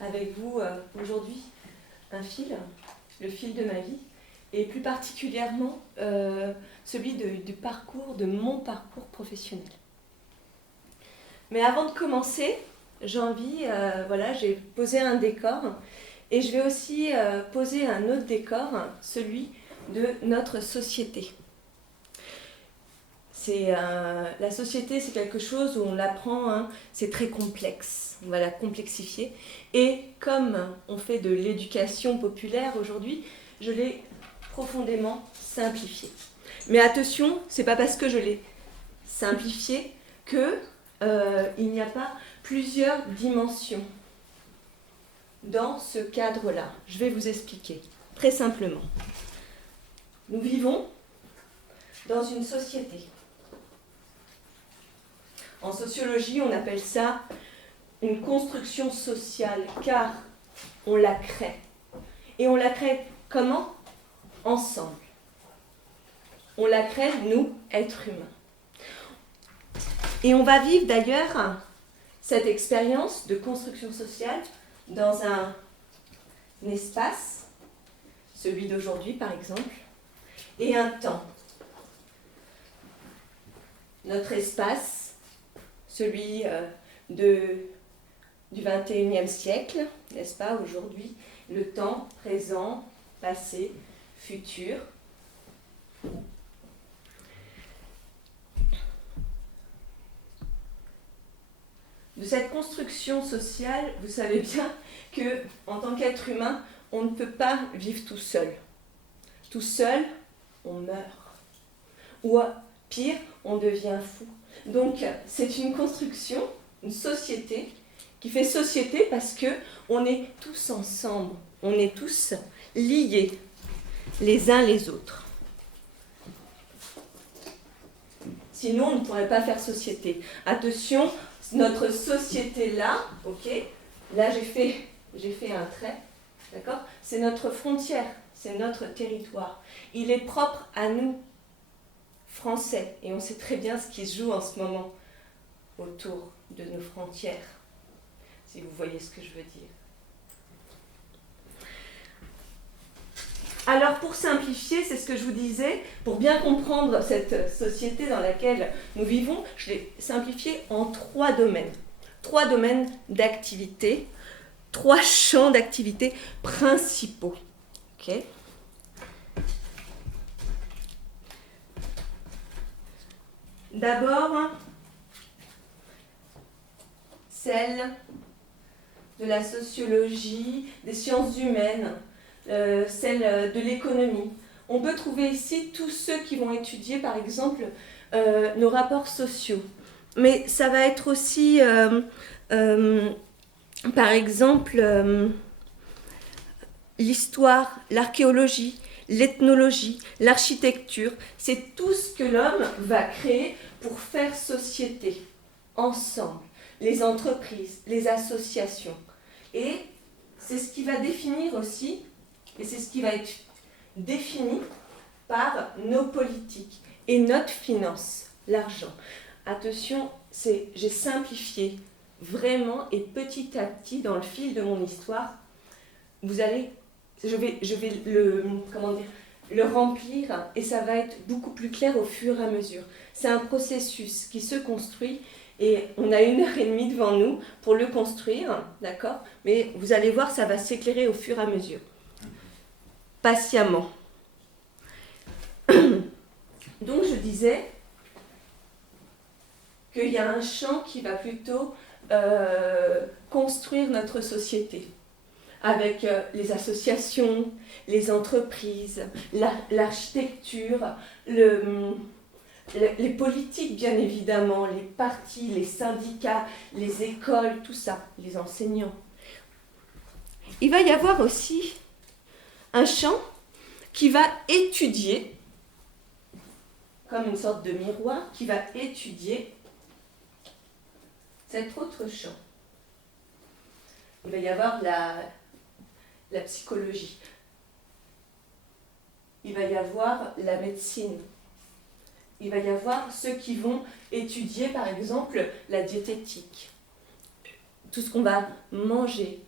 Avec vous aujourd'hui un fil, le fil de ma vie, et plus particulièrement celui de mon parcours professionnel. Mais avant de commencer, j'ai posé un décor, et je vais aussi poser un autre décor, celui de notre société. La société, c'est quelque chose où on l'apprend, c'est très complexe, on va la complexifier. Et comme on fait de l'éducation populaire aujourd'hui, je l'ai profondément simplifiée. Mais attention, c'est pas parce que je l'ai simplifiée que il n'y a pas plusieurs dimensions dans ce cadre-là. Je vais vous expliquer très simplement. Nous vivons dans une société. En sociologie, on appelle ça une construction sociale, car on la crée. Et on la crée comment ? Ensemble. On la crée, nous, êtres humains. Et on va vivre d'ailleurs cette expérience de construction sociale dans un espace, celui d'aujourd'hui par exemple, et un temps. Notre espace, celui du XXIe siècle, n'est-ce pas, aujourd'hui, le temps présent, passé, futur. De cette construction sociale, vous savez bien que, en tant qu'être humain, on ne peut pas vivre tout seul. Tout seul, on meurt. Ou pire, on devient fou. Donc, c'est une construction, une société, qui fait société parce qu'on est tous ensemble, on est tous liés les uns les autres. Sinon, on ne pourrait pas faire société. Attention, notre société-là, ok, là j'ai fait un trait, d'accord, c'est notre frontière, c'est notre territoire. Il est propre à nous, Français, et on sait très bien ce qui se joue en ce moment autour de nos frontières, si vous voyez ce que je veux dire. Alors pour simplifier, c'est ce que je vous disais, pour bien comprendre cette société dans laquelle nous vivons, je l'ai simplifié en 3 domaines. 3 domaines d'activité, 3 champs d'activité principaux. Okay. D'abord, celle de la sociologie, des sciences humaines, celle de l'économie. On peut trouver ici tous ceux qui vont étudier, par exemple, nos rapports sociaux. Mais ça va être aussi, par exemple, l'histoire, l'archéologie, l'ethnologie, l'architecture. C'est tout ce que l'homme va créer pour faire société, ensemble. Les entreprises, les associations. Et c'est ce qui va définir aussi, et c'est ce qui va être défini par nos politiques et notre finance, l'argent. Attention, j'ai simplifié vraiment et petit à petit dans le fil de mon histoire, je vais le remplir et ça va être beaucoup plus clair au fur et à mesure. C'est un processus qui se construit et on a 1h30 devant nous pour le construire, d'accord ? Mais vous allez voir, ça va s'éclairer au fur et à mesure. Patiemment. Donc je disais qu'il y a un champ qui va plutôt construire notre société, avec les associations, les entreprises, l'architecture, les politiques bien évidemment, les partis, les syndicats, les écoles, tout ça, les enseignants. Il va y avoir aussi un champ qui va étudier, comme une sorte de miroir, qui va étudier cet autre champ. Il va y avoir la psychologie. Il va y avoir la médecine. Il va y avoir ceux qui vont étudier, par exemple, la diététique. tout ce qu'on va manger.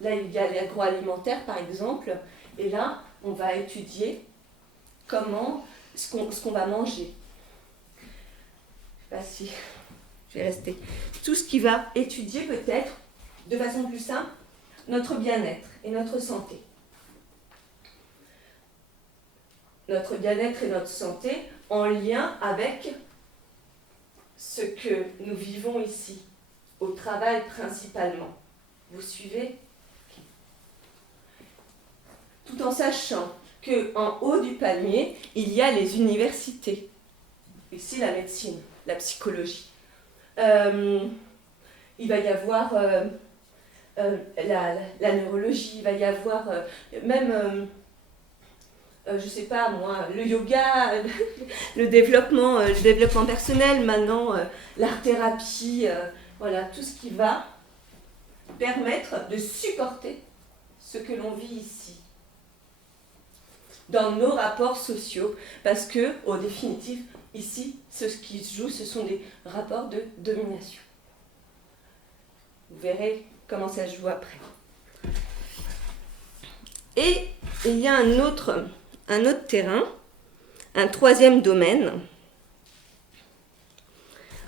Là, il y a l'agroalimentaire, par exemple, et là, on va étudier ce qu'on va manger. Je ne sais pas si je vais rester. Tout ce qui va étudier peut-être, de façon plus simple, notre bien-être et notre santé. Notre bien-être et notre santé en lien avec ce que nous vivons ici, au travail principalement. Vous suivez ? Tout en sachant qu'en haut du palmier, il y a les universités. Ici, la médecine, la psychologie. Il va y avoir la neurologie, il va y avoir même, je ne sais pas moi, le yoga, le développement personnel, maintenant, l'art-thérapie, voilà, tout ce qui va permettre de supporter ce que l'on vit ici, dans nos rapports sociaux, parce que, au définitif, ici, ce qui se joue, ce sont des rapports de domination. Vous verrez comment ça se joue après. Et il y a un autre terrain, un troisième domaine,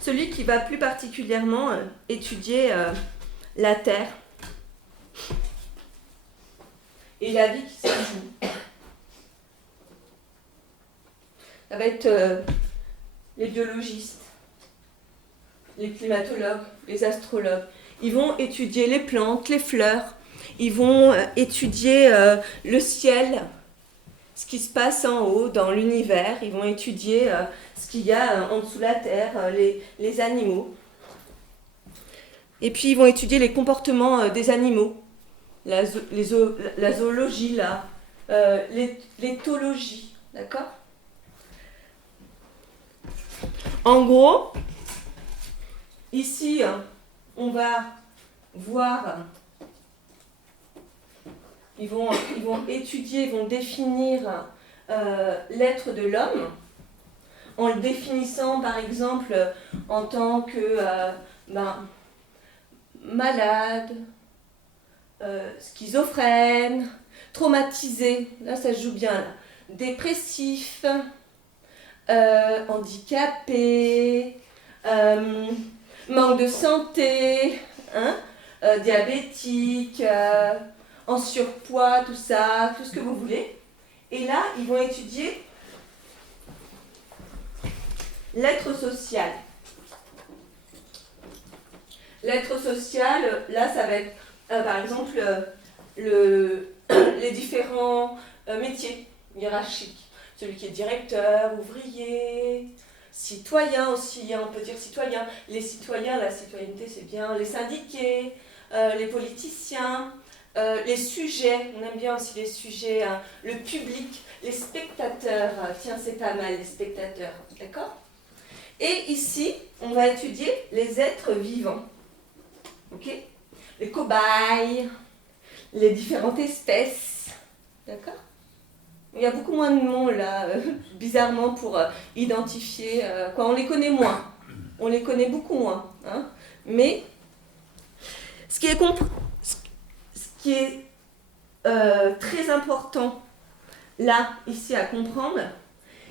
celui qui va plus particulièrement étudier la Terre et la vie qui s'y joue. Ça va être les biologistes, les climatologues, les astrologues. Ils vont étudier les plantes, les fleurs. Ils vont étudier le ciel, ce qui se passe en haut, dans l'univers. Ils vont étudier ce qu'il y a en dessous de la terre, les animaux. Et puis ils vont étudier les comportements des animaux. La zoologie, là, l'éthologie, d'accord ? En gros, ici, on va voir, ils vont étudier, ils vont définir l'être de l'homme, en le définissant par exemple en tant que malade, schizophrène, traumatisé, là ça se joue bien, là, dépressif, handicapé, manque de santé, diabétique, en surpoids, tout ça, tout ce que vous voulez. Et là, ils vont étudier l'être social. L'être social, là, ça va être, par exemple, les différents métiers hiérarchiques. Celui qui est directeur, ouvrier, citoyen aussi, on peut dire citoyen. Les citoyens, la citoyenneté c'est bien, les syndiqués, les politiciens, les sujets, on aime bien aussi les sujets, hein, le public, les spectateurs, tiens c'est pas mal les spectateurs, d'accord ? Et ici, on va étudier les êtres vivants, ok ? Les cobayes, les différentes espèces, d'accord ? Il y a beaucoup moins de noms là, bizarrement, pour identifier. On les connaît moins. On les connaît beaucoup moins. Hein. Mais ce qui est très important là, ici, à comprendre,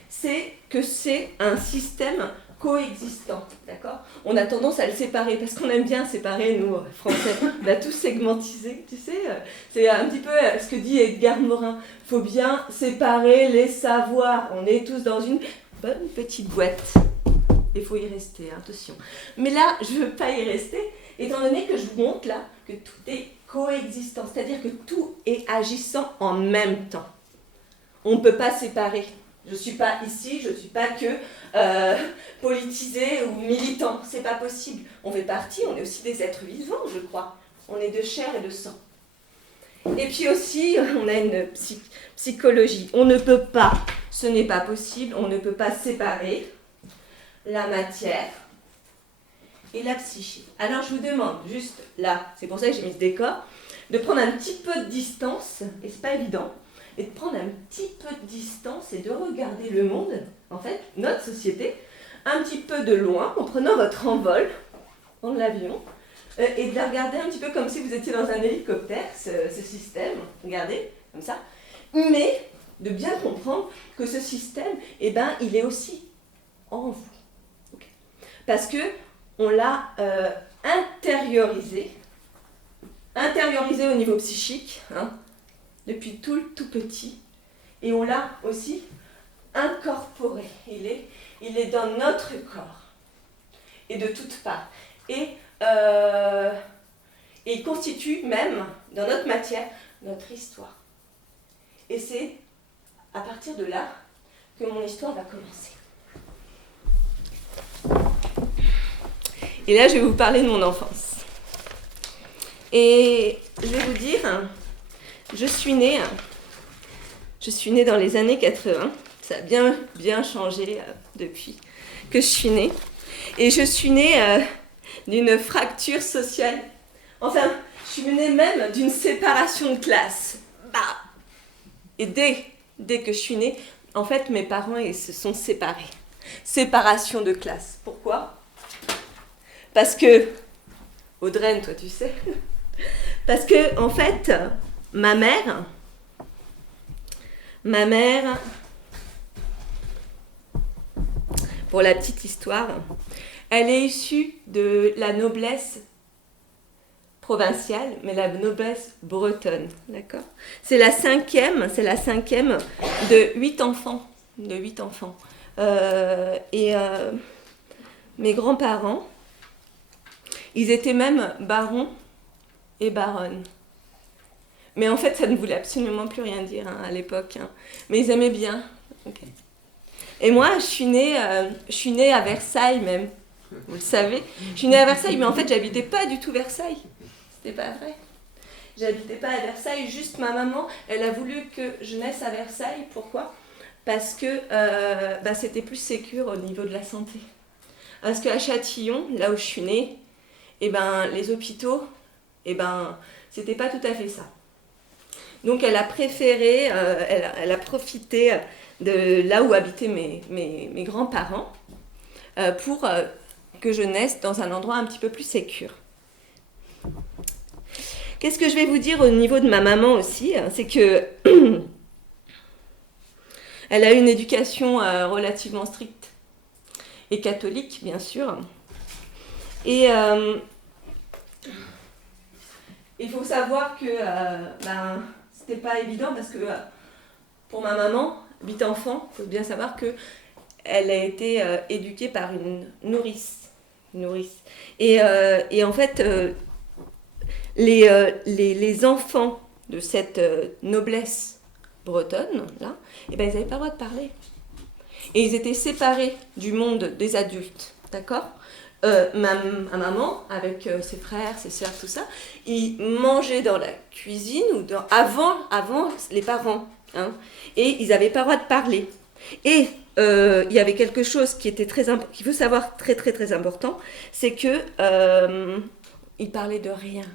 c'est que c'est un système coexistant. D'accord ? On a tendance à le séparer, parce qu'on aime bien séparer, nous, Français. On a tout segmentisé, tu sais. C'est un petit peu ce que dit Edgar Morin. Il faut bien séparer les savoirs. On est tous dans une bonne petite boîte. Il faut y rester, attention. Mais là, je ne veux pas y rester, étant donné que je vous montre là que tout est coexistant. C'est-à-dire que tout est agissant en même temps. On ne peut pas séparer. Je ne suis pas ici, je ne suis pas que politisé ou militant. C'est pas possible. On fait partie, on est aussi des êtres vivants, je crois. On est de chair et de sang. Et puis aussi, on a une psychologie. On ne peut pas, ce n'est pas possible, on ne peut pas séparer la matière et la psyché. Alors je vous demande juste là, c'est pour ça que j'ai mis ce décor, de prendre un petit peu de distance, et c'est pas évident, et de prendre un petit peu de distance et de regarder le monde, en fait, notre société, un petit peu de loin, en prenant votre envol dans l'avion, et de la regarder un petit peu comme si vous étiez dans un hélicoptère, ce système, regardez, comme ça, mais de bien comprendre que ce système, eh ben, il est aussi en vous. Okay. Parce que on l'a intériorisé au niveau psychique, hein, depuis tout petit, et on l'a aussi incorporé. Il est dans notre corps, et de toutes parts. Et il constitue même, dans notre matière, notre histoire. Et c'est à partir de là que mon histoire va commencer. Et là, je vais vous parler de mon enfance. Et je vais vous dire, je suis née dans les années 80. Ça a bien changé depuis que je suis née. Et je suis née d'une fracture sociale. Enfin, je suis née même d'une séparation de classe. Et dès que je suis née, en fait, mes parents ils se sont séparés. Séparation de classe. Pourquoi ? Parce que, Audreyne, toi tu sais, parce que, en fait, ma mère, pour la petite histoire, elle est issue de la noblesse provinciale, mais la noblesse bretonne, d'accord ? C'est la cinquième de 8 enfants. Mes grands-parents, ils étaient même barons et baronnes. Mais en fait, ça ne voulait absolument plus rien dire à l'époque. Mais ils aimaient bien. Okay. Et moi, je suis née à Versailles même. Vous le savez. Je suis née à Versailles, mais en fait, j'habitais pas du tout Versailles. C'était pas vrai. J'habitais pas à Versailles. Juste ma maman, elle a voulu que je naisse à Versailles. Pourquoi ? Parce que c'était plus sécure au niveau de la santé. Parce qu'à Châtillon, là où je suis née, les hôpitaux, c'était pas tout à fait ça. Donc elle a préféré, elle a profité de là où habitaient mes grands-parents pour que je naisse dans un endroit un petit peu plus sécure. Qu'est-ce que je vais vous dire au niveau de ma maman aussi ? C'est que elle a eu une éducation relativement stricte et catholique, bien sûr. Et il faut savoir que c'était pas évident parce que pour ma maman, 8 enfants, il faut bien savoir qu'elle a été éduquée par une nourrice. Et en fait, les enfants de cette noblesse bretonne, là, ils n'avaient pas le droit de parler. Et ils étaient séparés du monde des adultes, d'accord ? Ma maman, avec ses frères, ses sœurs, tout ça, ils mangeaient dans la cuisine ou avant les parents. Hein, et ils n'avaient pas le droit de parler. Et il y avait quelque chose qui était qu'il faut savoir très très très important, c'est que ils parlaient de rien.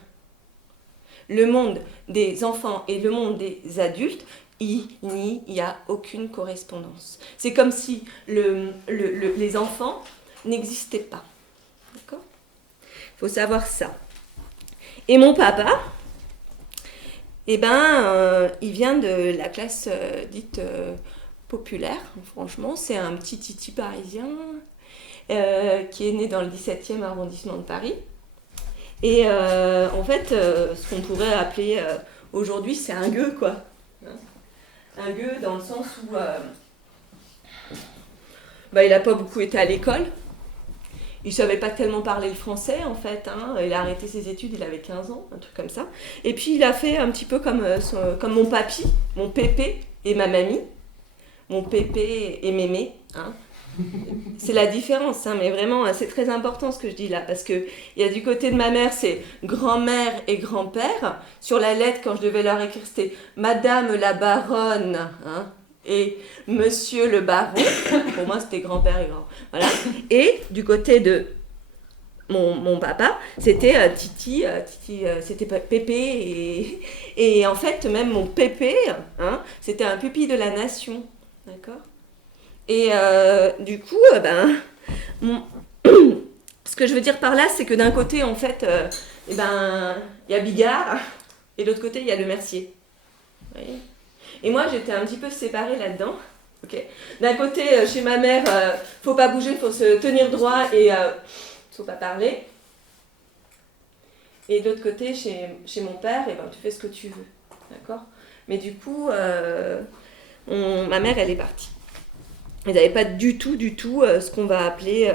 Le monde des enfants et le monde des adultes, il n'y a aucune correspondance. C'est comme si les enfants n'existaient pas. D'accord ? Il faut savoir ça. Et mon papa, il vient de la classe dite populaire, franchement. C'est un petit titi parisien qui est né dans le 17e arrondissement de Paris. Et en fait, ce qu'on pourrait appeler aujourd'hui, c'est un gueux, quoi. Un gueux dans le sens où il n'a pas beaucoup été à l'école. Il ne savait pas tellement parler le français, en fait. Il a arrêté ses études, il avait 15 ans, un truc comme ça. Et puis, il a fait un petit peu comme mon papy, mon pépé et ma mamie. Mon pépé et mémé. C'est la différence, mais vraiment, c'est très important ce que je dis là. Parce qu'il y a du côté de ma mère, c'est grand-mère et grand-père. Sur la lettre, quand je devais leur écrire, c'était « Madame la baronne ». Et Monsieur le baron, pour moi c'était grand-père et grand. Voilà. Et du côté de mon papa, c'était Titi, c'était Pépé. Et en fait, même mon Pépé, c'était un pupille de la nation. D'accord ? Et du coup, Ce que je veux dire par là, c'est que d'un côté, en fait, il y a Bigard, et de l'autre côté, il y a le Mercier. Vous voyez ? Et moi, j'étais un petit peu séparée là-dedans. Okay. D'un côté, chez ma mère, faut pas bouger, faut se tenir droit et faut pas parler. Et de l'autre côté, chez mon père, tu fais ce que tu veux. D'accord ? Mais du coup, ma mère, elle est partie. Ils n'avaient pas du tout ce qu'on va appeler...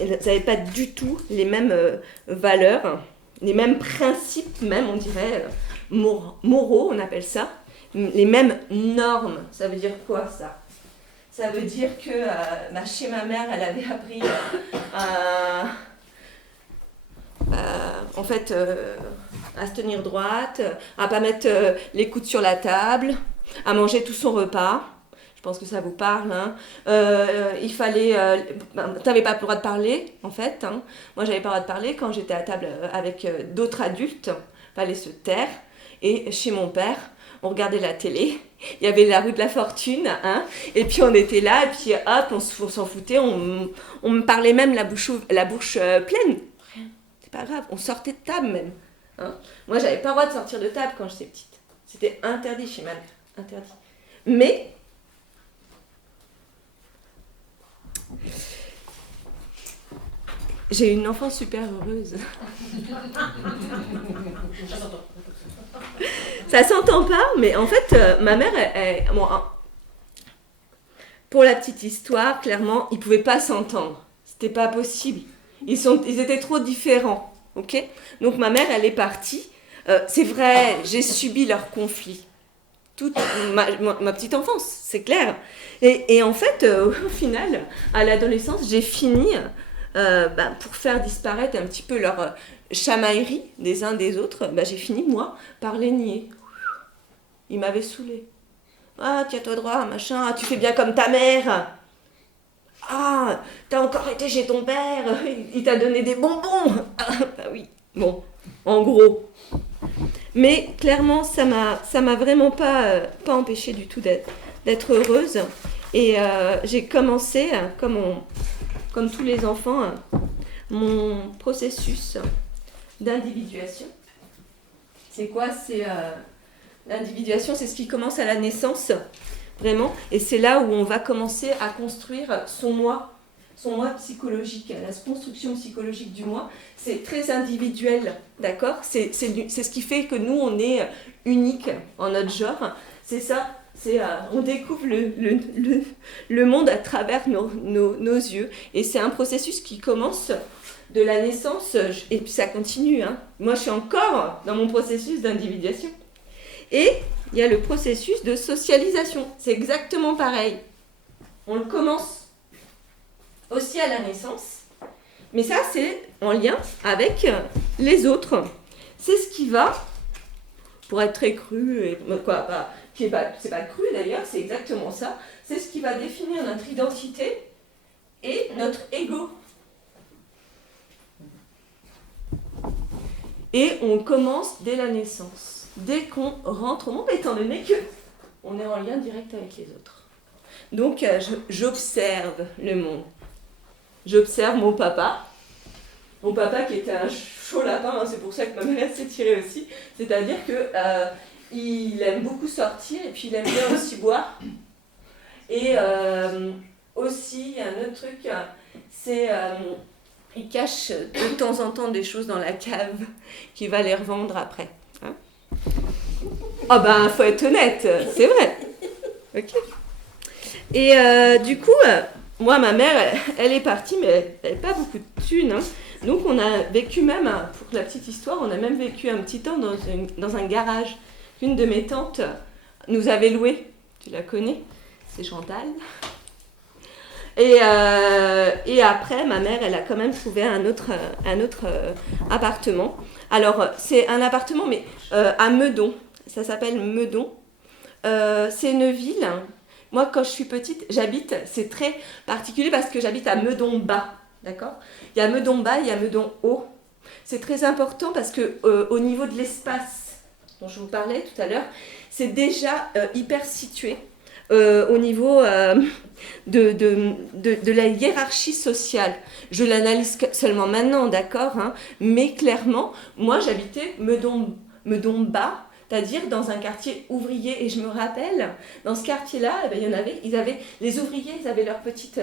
ils n'avaient pas du tout les mêmes valeurs, les mêmes principes même, on dirait, moraux, on appelle ça. Les mêmes normes. Ça veut dire quoi, ça ? Ça veut dire que chez ma mère, elle avait appris à se tenir droite, à pas mettre les coudes sur la table, à manger tout son repas. Je pense que ça vous parle. Hein. Il fallait... t'avais pas le droit de parler, en fait. Hein. Moi, j'avais pas le droit de parler quand j'étais à table avec d'autres adultes. Il fallait se taire. Et chez mon père, on regardait la télé. Il y avait la rue de la fortune. Hein. Et puis, on était là. Et puis, hop, on s'en foutait. On me parlait même la bouche pleine. C'est pas grave. On sortait de table, même. Hein. Moi, j'avais pas le droit de sortir de table quand j'étais petite. C'était interdit chez ma mère. Interdit. Mais... j'ai eu une enfance super heureuse. Ça s'entend pas, mais en fait, ma mère, pour la petite histoire, clairement, ils pouvaient pas s'entendre. C'était pas possible. Ils étaient trop différents, ok ? Donc ma mère, elle est partie. C'est vrai, j'ai subi leur conflit. Toute ma petite enfance, c'est clair. Et en fait, au final, à l'adolescence, j'ai fini... pour faire disparaître un petit peu leur chamaillerie des uns des autres, j'ai fini, moi, par les nier. Ils m'avaient saoulée. Ah, tiens-toi droit, machin, tu fais bien comme ta mère. Ah, t'as encore été chez ton père, il t'a donné des bonbons. Ah, bah oui, bon, en gros. Mais clairement, ça m'a vraiment pas empêché du tout d'être heureuse. Et j'ai commencé, comme tous les enfants, mon processus d'individuation. C'est quoi ? C'est l'individuation, c'est ce qui commence à la naissance, vraiment. Et c'est là où on va commencer à construire son moi psychologique. La construction psychologique du moi, c'est très individuel, d'accord ? C'est ce qui fait que nous, on est unique en notre genre. C'est ça. On découvre le monde à travers nos yeux. Et c'est un processus qui commence de la naissance, et puis ça continue. Hein. Moi, je suis encore dans mon processus d'individuation. Et il y a le processus de socialisation. C'est exactement pareil. On le commence aussi à la naissance. Mais ça, c'est en lien avec les autres. C'est ce qui va, pour être très cru, et quoi, c'est pas cru d'ailleurs, c'est exactement ça. C'est ce qui va définir notre identité et notre ego. Et on commence dès la naissance, dès qu'on rentre au monde, étant donné qu'on est en lien direct avec les autres. Donc, j'observe le monde. J'observe mon papa qui était un chaud lapin, hein, c'est pour ça que ma mère s'est tirée aussi. C'est-à-dire que il aime beaucoup sortir et puis il aime bien aussi boire. Et aussi, il y a un autre truc, c'est il cache de temps en temps des choses dans la cave qu'il va les revendre après. Hein. Ah ben, faut être honnête, c'est vrai. Ok. Et du coup, moi, ma mère, elle est partie, mais elle n'avait pas beaucoup de thunes. Hein. Donc, on a vécu même, pour la petite histoire, on a même vécu un petit temps dans un garage. Une de mes tantes nous avait loué. Tu la connais ? C'est Chantal. Et après, ma mère, elle a quand même trouvé un autre appartement. Alors, c'est un appartement, mais à Meudon. Ça s'appelle Meudon. C'est une ville. Moi, quand je suis petite, c'est très particulier parce que j'habite à Meudon-Bas. D'accord ? Il y a Meudon-Bas, il y a Meudon-Haut. C'est très important parce que au niveau de l'espace dont je vous parlais tout à l'heure, c'est déjà hyper situé. au niveau de la hiérarchie sociale. Je l'analyse seulement maintenant, d'accord, hein, mais clairement, moi j'habitais Meudon-Bas, c'est-à-dire dans un quartier ouvrier. Et je me rappelle, dans ce quartier-là, eh ben, les ouvriers, ils avaient leur petite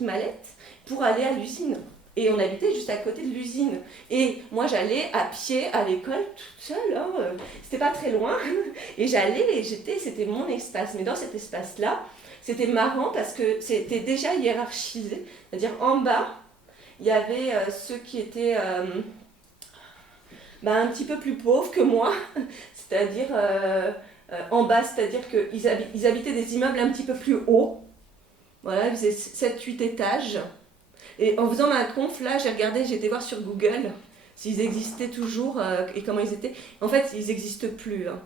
mallette pour aller à l'usine. Et on habitait juste à côté de l'usine. Et moi, j'allais à pied à l'école toute seule. Hein. C'était pas très loin. Et j'allais et c'était mon espace. Mais dans cet espace-là, c'était marrant parce que c'était déjà hiérarchisé. C'est-à-dire en bas, il y avait ceux qui étaient un petit peu plus pauvres que moi. C'est-à-dire en bas, c'est-à-dire qu'ils habitaient des immeubles un petit peu plus hauts. Voilà, ils faisaient 7-8 étages. Et en faisant ma conf, là, j'étais voir sur Google s'ils existaient toujours et comment ils étaient. En fait, ils n'existent plus. Hein.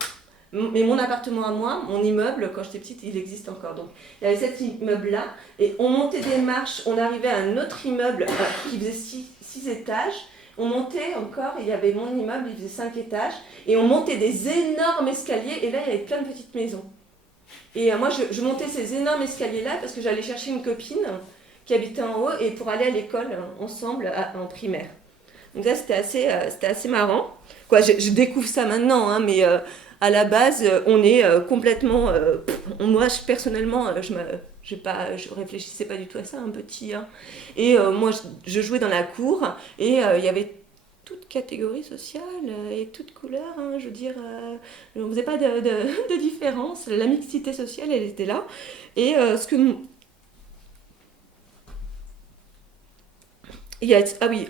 Mais mon appartement à moi, mon immeuble, quand j'étais petite, il existe encore. Donc, il y avait cet immeuble-là. Et on montait des marches, on arrivait à un autre immeuble qui faisait 6 étages. On montait encore, il y avait mon immeuble, il faisait 5 étages. Et on montait des énormes escaliers. Et là, il y avait plein de petites maisons. Et moi, je montais ces énormes escaliers-là parce que j'allais chercher une copine qui habitait en haut et pour aller à l'école ensemble en primaire. Donc ça, c'était assez marrant. Quoi, je découvre ça maintenant, hein, mais à la base, on est complètement... moi, personnellement, je réfléchissais pas du tout à ça, un petit. Hein. Et moi, je jouais dans la cour et il y avait toute catégorie sociale et toute couleur, hein, je veux dire, on ne faisait pas de différence. La mixité sociale, elle était là. Et ce que... Ah oui,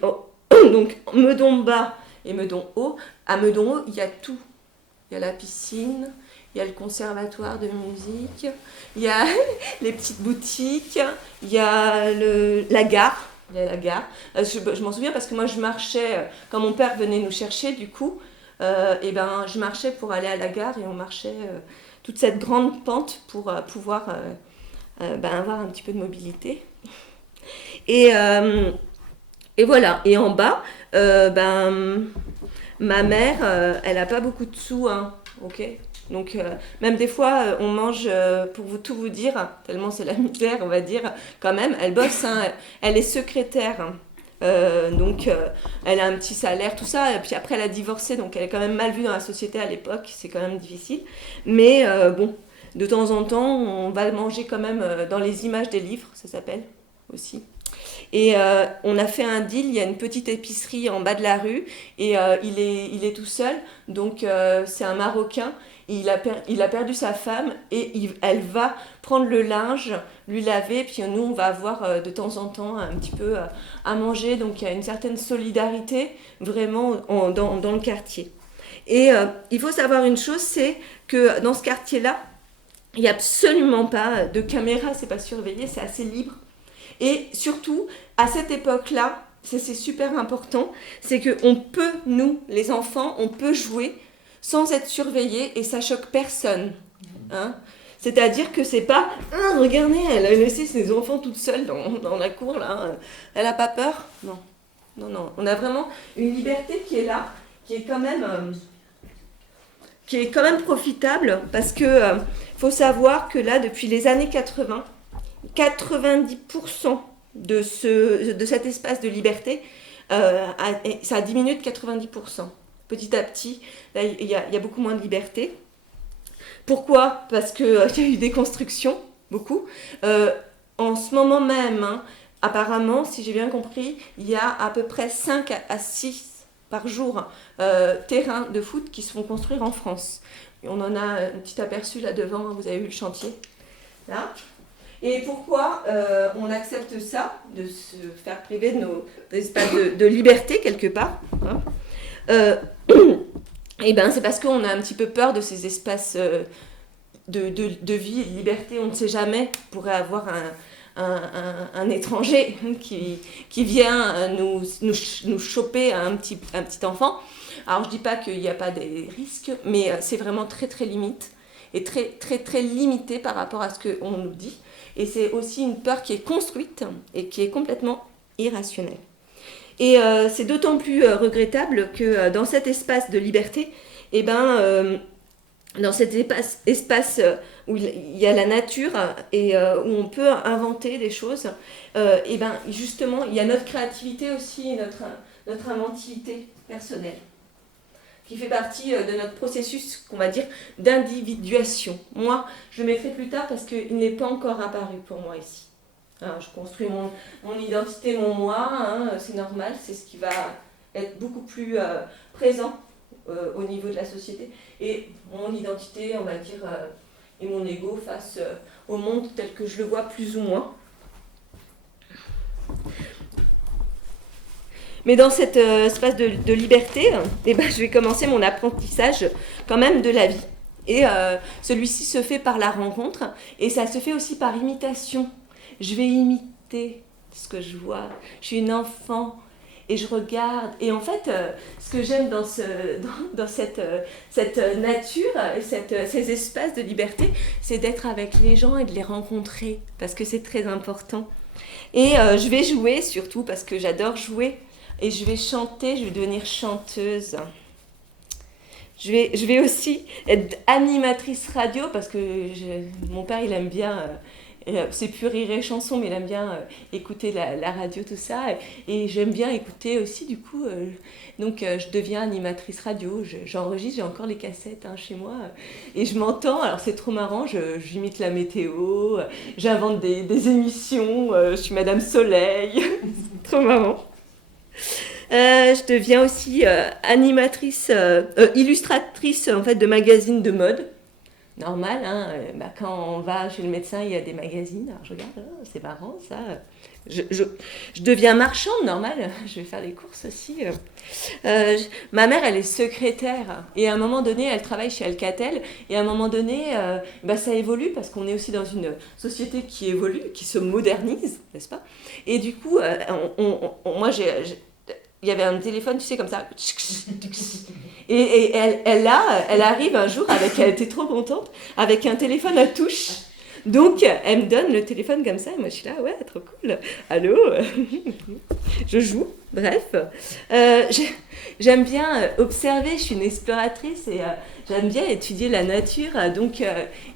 donc Meudon bas et Meudon haut. À Meudon haut, il y a tout. Il y a la piscine, il y a le conservatoire de musique, il y a les petites boutiques, il y a la gare. Il y a la gare. Je m'en souviens parce que moi je marchais, quand mon père venait nous chercher du coup, et ben, je marchais pour aller à la gare et on marchait toute cette grande pente pour pouvoir avoir un petit peu de mobilité. Et voilà, et en bas, ma mère, elle n'a pas beaucoup de sous, hein, ok. Donc, même des fois, on mange, pour tout vous dire, tellement c'est la misère, on va dire, quand même, elle bosse, hein, elle est secrétaire. Hein. Donc, elle a un petit salaire, tout ça, et puis après, elle a divorcé, donc elle est quand même mal vue dans la société à l'époque, c'est quand même difficile. Mais bon, de temps en temps, on va manger quand même dans les images des livres, ça s'appelle aussi. Et on a fait un deal, il y a une petite épicerie en bas de la rue et il est tout seul, donc c'est un Marocain, il a perdu sa femme et elle va prendre le linge, lui laver, puis nous on va avoir de temps en temps un petit peu à manger, donc il y a une certaine solidarité vraiment dans le quartier. Et il faut savoir une chose, c'est que dans ce quartier-là, il n'y a absolument pas de caméra, c'est pas surveillé, c'est assez libre. Et surtout, à cette époque-là, c'est super important, c'est qu'on peut, nous, les enfants, on peut jouer sans être surveillés et ça choque personne. Hein. C'est-à-dire que c'est pas « regardez, elle a laissé ses enfants toutes seules dans la cour, là. Elle n'a pas peur ?» Non. Non, non. On a vraiment une liberté qui est là, qui est quand même profitable parce que faut savoir que là, depuis les années 80, 90% de cet espace de liberté, ça a diminué de 90%. Petit à petit, là, il y a beaucoup moins de liberté. Pourquoi ? Parce qu'il y a eu des constructions, beaucoup. En ce moment même, hein, apparemment, si j'ai bien compris, il y a à peu près 5 à 6 par jour terrains de foot qui se font construire en France. On en a un petit aperçu là devant, vous avez vu le chantier. Là. Et pourquoi on accepte ça, de se faire priver de nos espaces de liberté quelque part, hein. Et ben c'est parce qu'on a un petit peu peur de ces espaces de vie et de liberté. On ne sait jamais, on pourrait avoir un étranger qui vient nous choper un petit enfant. Alors je dis pas qu'il n'y a pas des risques, mais c'est vraiment très très limite et très très très limité par rapport à ce qu'on nous dit. Et c'est aussi une peur qui est construite et qui est complètement irrationnelle. Et c'est d'autant plus regrettable que dans cet espace de liberté, dans cet espace où il y a la nature et où on peut inventer des choses, et ben justement, il y a notre créativité aussi et notre inventivité personnelle, qui fait partie de notre processus, qu'on va dire, d'individuation. Moi, je le mettrai plus tard parce qu'il n'est pas encore apparu pour moi ici. Hein, je construis mon identité, mon moi, hein, c'est normal, c'est ce qui va être beaucoup plus présent au niveau de la société. Et mon identité, on va dire, et mon ego face au monde tel que je le vois plus ou moins. Mais dans cet espace de liberté, eh ben, je vais commencer mon apprentissage quand même de la vie. Et celui-ci se fait par la rencontre et ça se fait aussi par imitation. Je vais imiter ce que je vois. Je suis une enfant et je regarde. Et en fait, ce que j'aime dans cette nature et ces espaces de liberté, c'est d'être avec les gens et de les rencontrer parce que c'est très important. Et je vais jouer surtout parce que j'adore jouer. Et je vais chanter, je vais devenir chanteuse. Je vais aussi être animatrice radio parce que mon père, il aime bien, c'est plus rire et chanson, mais il aime bien écouter la radio, tout ça. Et j'aime bien écouter aussi, du coup. Donc, je deviens animatrice radio. J'enregistre, j'ai encore les cassettes chez moi. Et je m'entends, alors c'est trop marrant, j'imite la météo, j'invente des émissions, je suis Madame Soleil. C'est trop marrant. Je deviens aussi animatrice, illustratrice en fait, de magazines de mode. Normal, hein, quand on va chez le médecin, il y a des magazines. Alors je regarde, oh, c'est marrant ça. Je deviens marchande, normal. Je vais faire des courses aussi. Ma mère, elle est secrétaire. Et à un moment donné, elle travaille chez Alcatel. Et à un moment donné, ça évolue parce qu'on est aussi dans une société qui évolue, qui se modernise, n'est-ce pas? Et du coup, moi, il y avait un téléphone, tu sais, comme ça. Et elle arrive un jour, elle était trop contente, avec un téléphone à touche. Donc, elle me donne le téléphone comme ça, et moi je suis là, ouais, trop cool. Allô. Je joue, bref. J'aime bien observer, je suis une exploratrice et j'aime bien étudier la nature. Donc,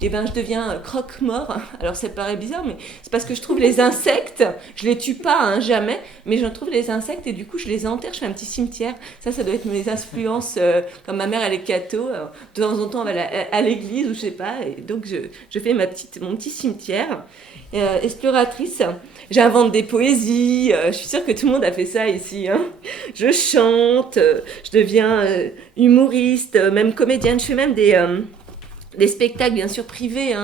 je deviens croque-mort. Alors, ça paraît bizarre, mais c'est parce que je trouve les insectes, je les tue pas, jamais, mais je trouve les insectes et du coup, je les enterre, je fais un petit cimetière. Ça doit être mes influences. Comme ma mère, elle est catho, de temps en temps, elle va à l'église ou je sais pas. Et donc, je fais mon petit cimetière. Exploratrice. J'invente des poésies, je suis sûre que tout le monde a fait ça ici. Hein. Je chante, je deviens humoriste, même comédienne. Je fais même des spectacles, bien sûr, privés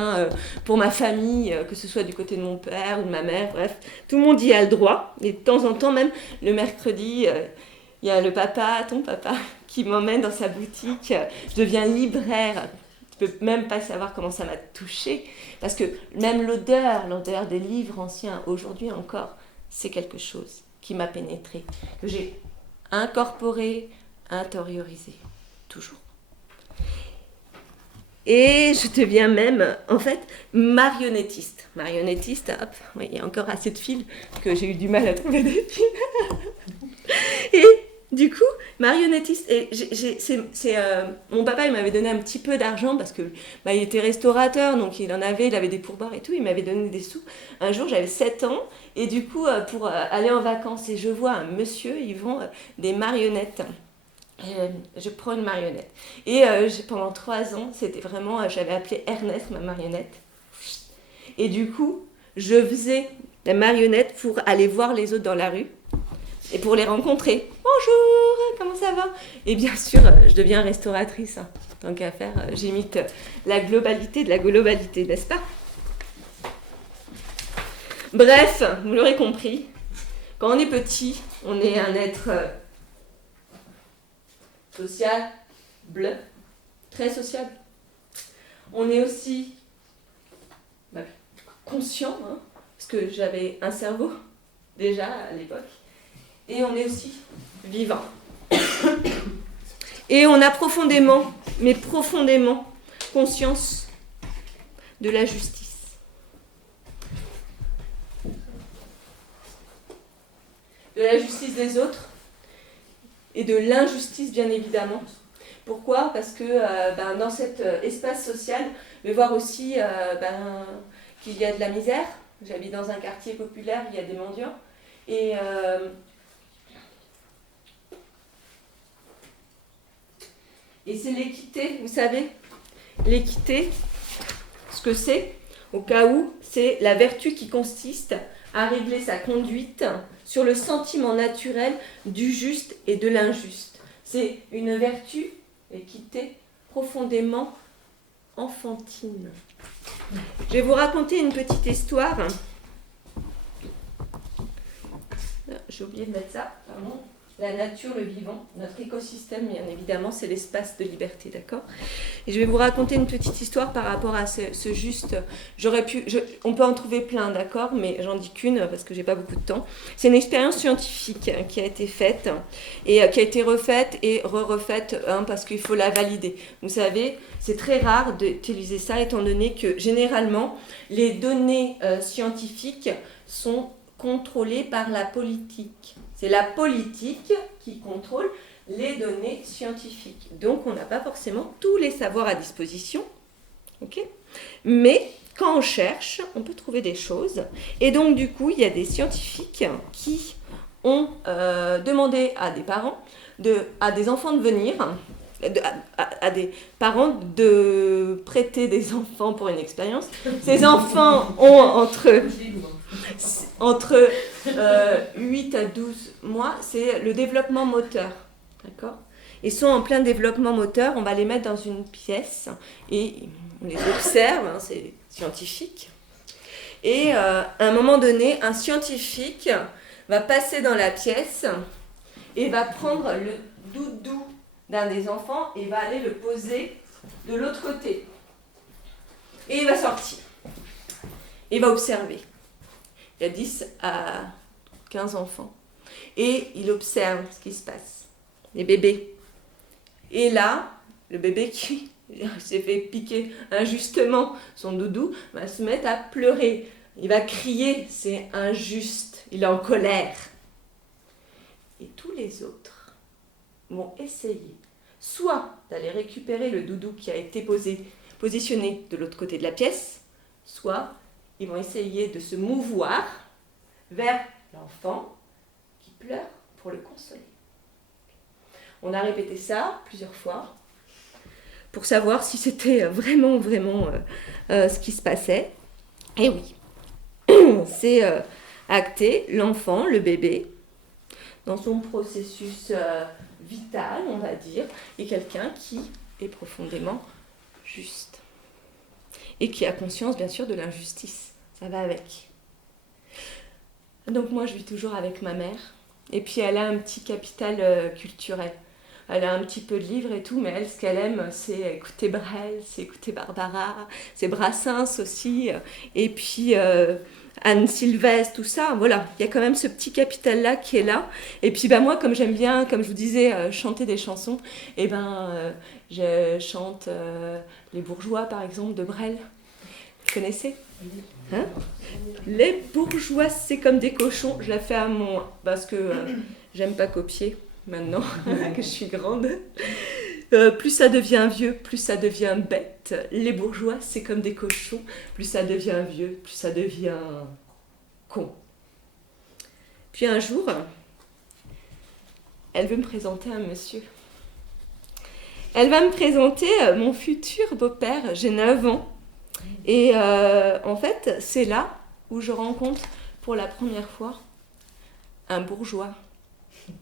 pour ma famille, que ce soit du côté de mon père ou de ma mère, bref. Tout le monde y a le droit. Et de temps en temps, même le mercredi, il y a ton papa, qui m'emmène dans sa boutique. Je deviens libraire. Je peux même pas savoir comment ça m'a touchée, parce que même l'odeur des livres anciens, aujourd'hui encore, c'est quelque chose qui m'a pénétrée, que j'ai incorporé, intériorisé, toujours. Et je deviens même, en fait, marionnettiste. Marionnettiste, hop, oui, il y a encore assez de fils que j'ai eu du mal à trouver des fils. Et du coup, marionnettiste, et mon papa, il m'avait donné un petit peu d'argent parce que il était restaurateur, donc il avait des pourboires et tout, il m'avait donné des sous. Un jour, j'avais 7 ans, et du coup, pour aller en vacances, et je vois un monsieur, ils vend des marionnettes. Je prends une marionnette. Et pendant 3 ans, c'était vraiment, j'avais appelé Ernest ma marionnette. Et du coup, je faisais la marionnette pour aller voir les autres dans la rue. Et pour les rencontrer. Bonjour, comment ça va? Et bien sûr, je deviens restauratrice. Tant qu'à faire, j'imite la globalité de la globalité, n'est-ce pas? Bref, vous l'aurez compris, quand on est petit, on est un être sociable, très sociable. On est aussi conscient, parce que j'avais un cerveau déjà à l'époque. Et on est aussi vivant. Et on a profondément, mais profondément, conscience de la justice. De la justice des autres et de l'injustice, bien évidemment. Pourquoi? Parce que dans cet espace social, je vais voir aussi qu'il y a de la misère. J'habite dans un quartier populaire, il y a des mendiants. Et c'est l'équité, vous savez. L'équité, ce que c'est, au cas où, c'est la vertu qui consiste à régler sa conduite sur le sentiment naturel du juste et de l'injuste. C'est une vertu, l'équité, profondément enfantine. Je vais vous raconter une petite histoire. J'ai oublié de mettre ça, pardon. La nature, le vivant, notre écosystème, bien évidemment, c'est l'espace de liberté, d'accord? Et je vais vous raconter une petite histoire par rapport à ce juste. On peut en trouver plein, d'accord? Mais j'en dis qu'une parce que j'ai pas beaucoup de temps. C'est une expérience scientifique qui a été faite et qui a été refaite et refaite parce qu'il faut la valider. Vous savez, c'est très rare d'utiliser ça étant donné que généralement, les données scientifiques sont contrôlées par la politique. C'est la politique qui contrôle les données scientifiques. Donc, on n'a pas forcément tous les savoirs à disposition. Okay, mais quand on cherche, on peut trouver des choses. Et donc, du coup, il y a des scientifiques qui ont demandé à des parents, à des enfants de venir, à des parents de prêter des enfants pour une expérience. Ces enfants ont entre 8 à 12 mois, c'est le développement moteur. D'accord ? Ils sont en plein développement moteur, on va les mettre dans une pièce et on les observe, c'est scientifique. Et à un moment donné, un scientifique va passer dans la pièce et va prendre le doudou d'un des enfants et va aller le poser de l'autre côté. Et il va sortir. Et il va observer. Il y a 10 à 15 enfants. Et il observe ce qui se passe. Les bébés. Et là, le bébé qui s'est fait piquer injustement son doudou va se mettre à pleurer. Il va crier, c'est injuste. Il est en colère. Et tous les autres vont essayer soit d'aller récupérer le doudou qui a été positionné de l'autre côté de la pièce, soit ils vont essayer de se mouvoir vers l'enfant qui pleure pour le consoler. On a répété ça plusieurs fois pour savoir si c'était vraiment ce qui se passait. Et oui, c'est acté, l'enfant, le bébé, dans son processus vital, on va dire, est quelqu'un qui est profondément juste. Et qui a conscience, bien sûr, de l'injustice. Ça va avec. Donc moi, je vis toujours avec ma mère. Et puis, elle a un petit capital culturel. Elle a un petit peu de livres et tout, mais elle, ce qu'elle aime, c'est écouter Brel, c'est écouter Barbara, c'est Brassens aussi, et puis Anne Sylvestre, tout ça. Voilà, il y a quand même ce petit capital-là qui est là. Et puis moi, comme j'aime bien, comme je vous disais, chanter des chansons, je chante Les Bourgeois, par exemple, de Brel. Vous connaissez ? Hein ? Les bourgeois, c'est comme des cochons. Je la fais à mon... Parce que j'aime pas copier. Maintenant que je suis grande, plus ça devient vieux, plus ça devient bête. Les bourgeois, c'est comme des cochons. Plus ça devient vieux, plus ça devient con. Puis un jour, elle veut me présenter un monsieur. Elle va me présenter mon futur beau-père. J'ai 9 ans. Et en fait, c'est là où je rencontre pour la première fois un bourgeois,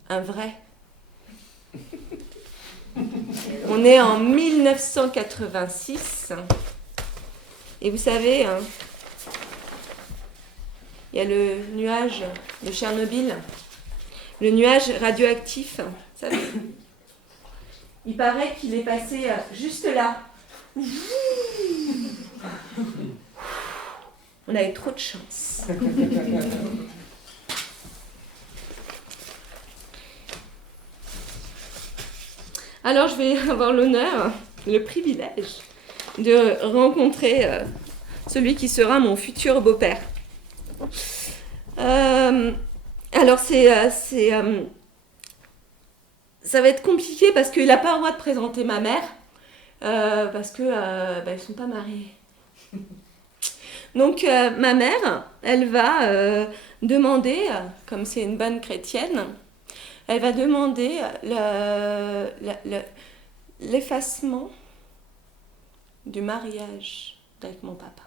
un vrai. On est en 1986 et vous savez, il y a le nuage de Tchernobyl, le nuage radioactif, vous savez, il paraît qu'il est passé juste là. On avait trop de chance. Alors, je vais avoir l'honneur, le privilège de rencontrer celui qui sera mon futur beau-père. Alors, ça va être compliqué parce qu'il n'a pas le droit de présenter ma mère, parce que ils ne sont pas mariés. Donc ma mère, elle va demander, comme c'est une bonne chrétienne, elle va demander l'effacement du mariage avec mon papa.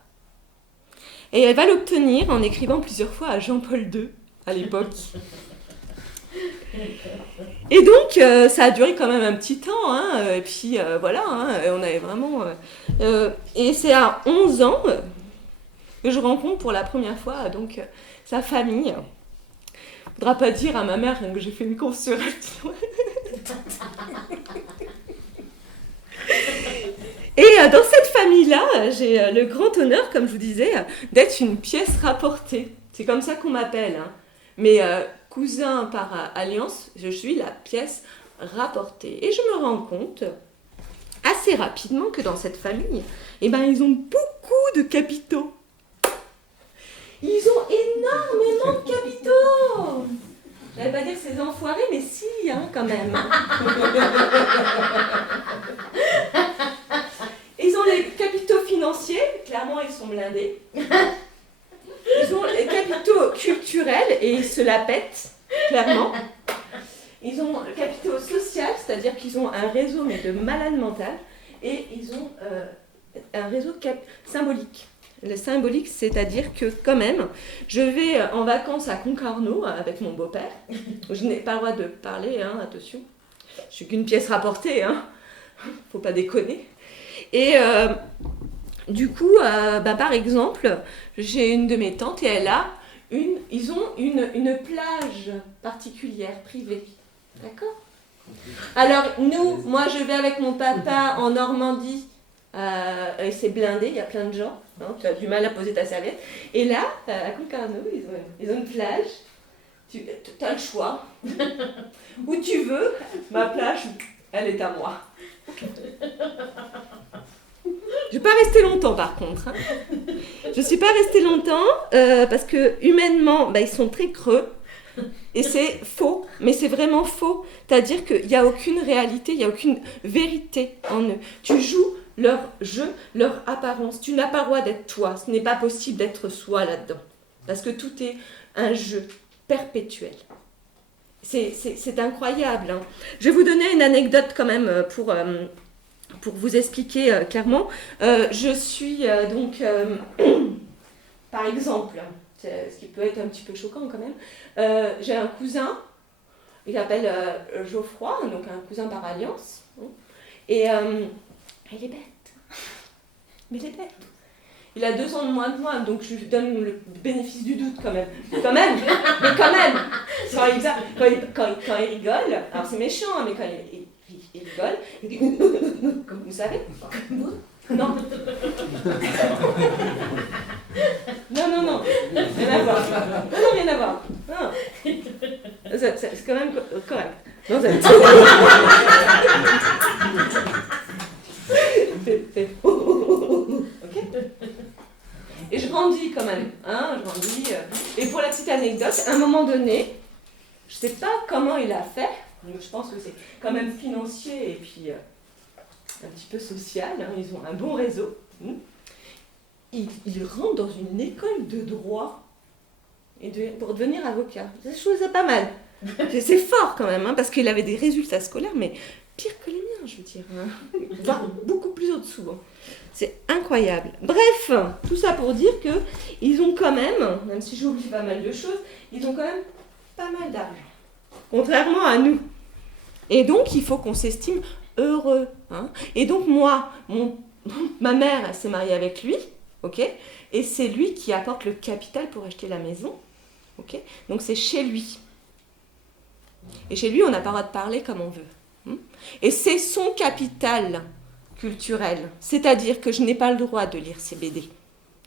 Et elle va l'obtenir en écrivant plusieurs fois à Jean-Paul II, à l'époque. Et donc, ça a duré quand même un petit temps, hein, et puis voilà, hein, on avait vraiment... et c'est à 11 ans que je rencontre pour la première fois donc, sa famille. Il ne faudra pas dire à ma mère que j'ai fait une course sur elle. Et dans cette famille-là, j'ai le grand honneur, comme je vous disais, d'être une pièce rapportée. C'est comme ça qu'on m'appelle. Hein. Mais cousin par alliance, je suis la pièce rapportée. Et je me rends compte assez rapidement que dans cette famille, ils ont beaucoup de capitaux. Ils ont énormément de capitaux. Je n'allais pas dire que c'est des enfoirés, mais si, hein, quand même. Ils ont les capitaux financiers, clairement ils sont blindés. Ils ont les capitaux culturels et ils se la pètent, clairement. Ils ont le capitaux social, c'est-à-dire qu'ils ont un réseau mais de malade mental. Et ils ont un réseau symbolique. Le symbolique, c'est-à-dire que quand même, je vais en vacances à Concarneau avec mon beau-père. Je n'ai pas le droit de parler, hein, attention. Je suis qu'une pièce rapportée, hein. Faut pas déconner. Et du coup, par exemple, j'ai une de mes tantes et ils ont une plage particulière, privée. D'accord ? Alors, moi je vais avec mon papa en Normandie, et c'est blindé, il y a plein de gens, hein, tu as du mal à poser ta serviette. Et là, à Concarneau, ils ont une plage, tu as le choix. Où tu veux, ma plage, elle est à moi. Je ne vais pas rester longtemps par contre. Hein. Je ne suis pas restée longtemps parce que humainement, ils sont très creux. Et c'est faux, mais c'est vraiment faux. C'est-à-dire qu'il n'y a aucune réalité, il n'y a aucune vérité en eux. Tu joues leur jeu, leur apparence. Tu n'as pas le droit d'être toi. Ce n'est pas possible d'être soi là-dedans. Parce que tout est un jeu perpétuel. C'est incroyable. Hein. Je vais vous donner une anecdote quand même pour vous expliquer clairement. Je suis par exemple, ce qui peut être un petit peu choquant quand même, j'ai un cousin, il s'appelle Geoffroy, donc un cousin par alliance, et il est bête. Mais il est bête. Il a 2 ans de moins de moi, donc je lui donne le bénéfice du doute quand même. Mais quand même, quand il rigole, alors c'est méchant, hein, mais quand il rigole, il dit comme vous savez. Non. Non, rien à voir. Non, rien à voir. Non. C'est quand même correct. Non, ok. Et je grandis quand même, hein, je grandis. Et pour la petite anecdote, à un moment donné, je sais pas comment il a fait, je pense que c'est quand même financier et puis un petit peu social, hein, ils ont un bon réseau. Il rentre dans une école de droit pour devenir avocat. Je trouve ça pas mal. C'est fort quand même, hein, parce qu'il avait des résultats scolaires, mais pire que les miens, je veux dire. Hein. Voire beaucoup plus au-dessous. Hein. C'est incroyable. Bref, tout ça pour dire qu'ils ont quand même si j'oublie pas mal de choses, ils ont quand même pas mal d'argent. Contrairement à nous. Et donc, il faut qu'on s'estime heureux. Hein. Et donc, moi, ma mère, elle s'est mariée avec lui, ok ? Et c'est lui qui apporte le capital pour acheter la maison, ok ? Donc, c'est chez lui. Et chez lui, on n'a pas le droit de parler comme on veut. Et c'est son capital culturel. C'est-à-dire que je n'ai pas le droit de lire ses BD.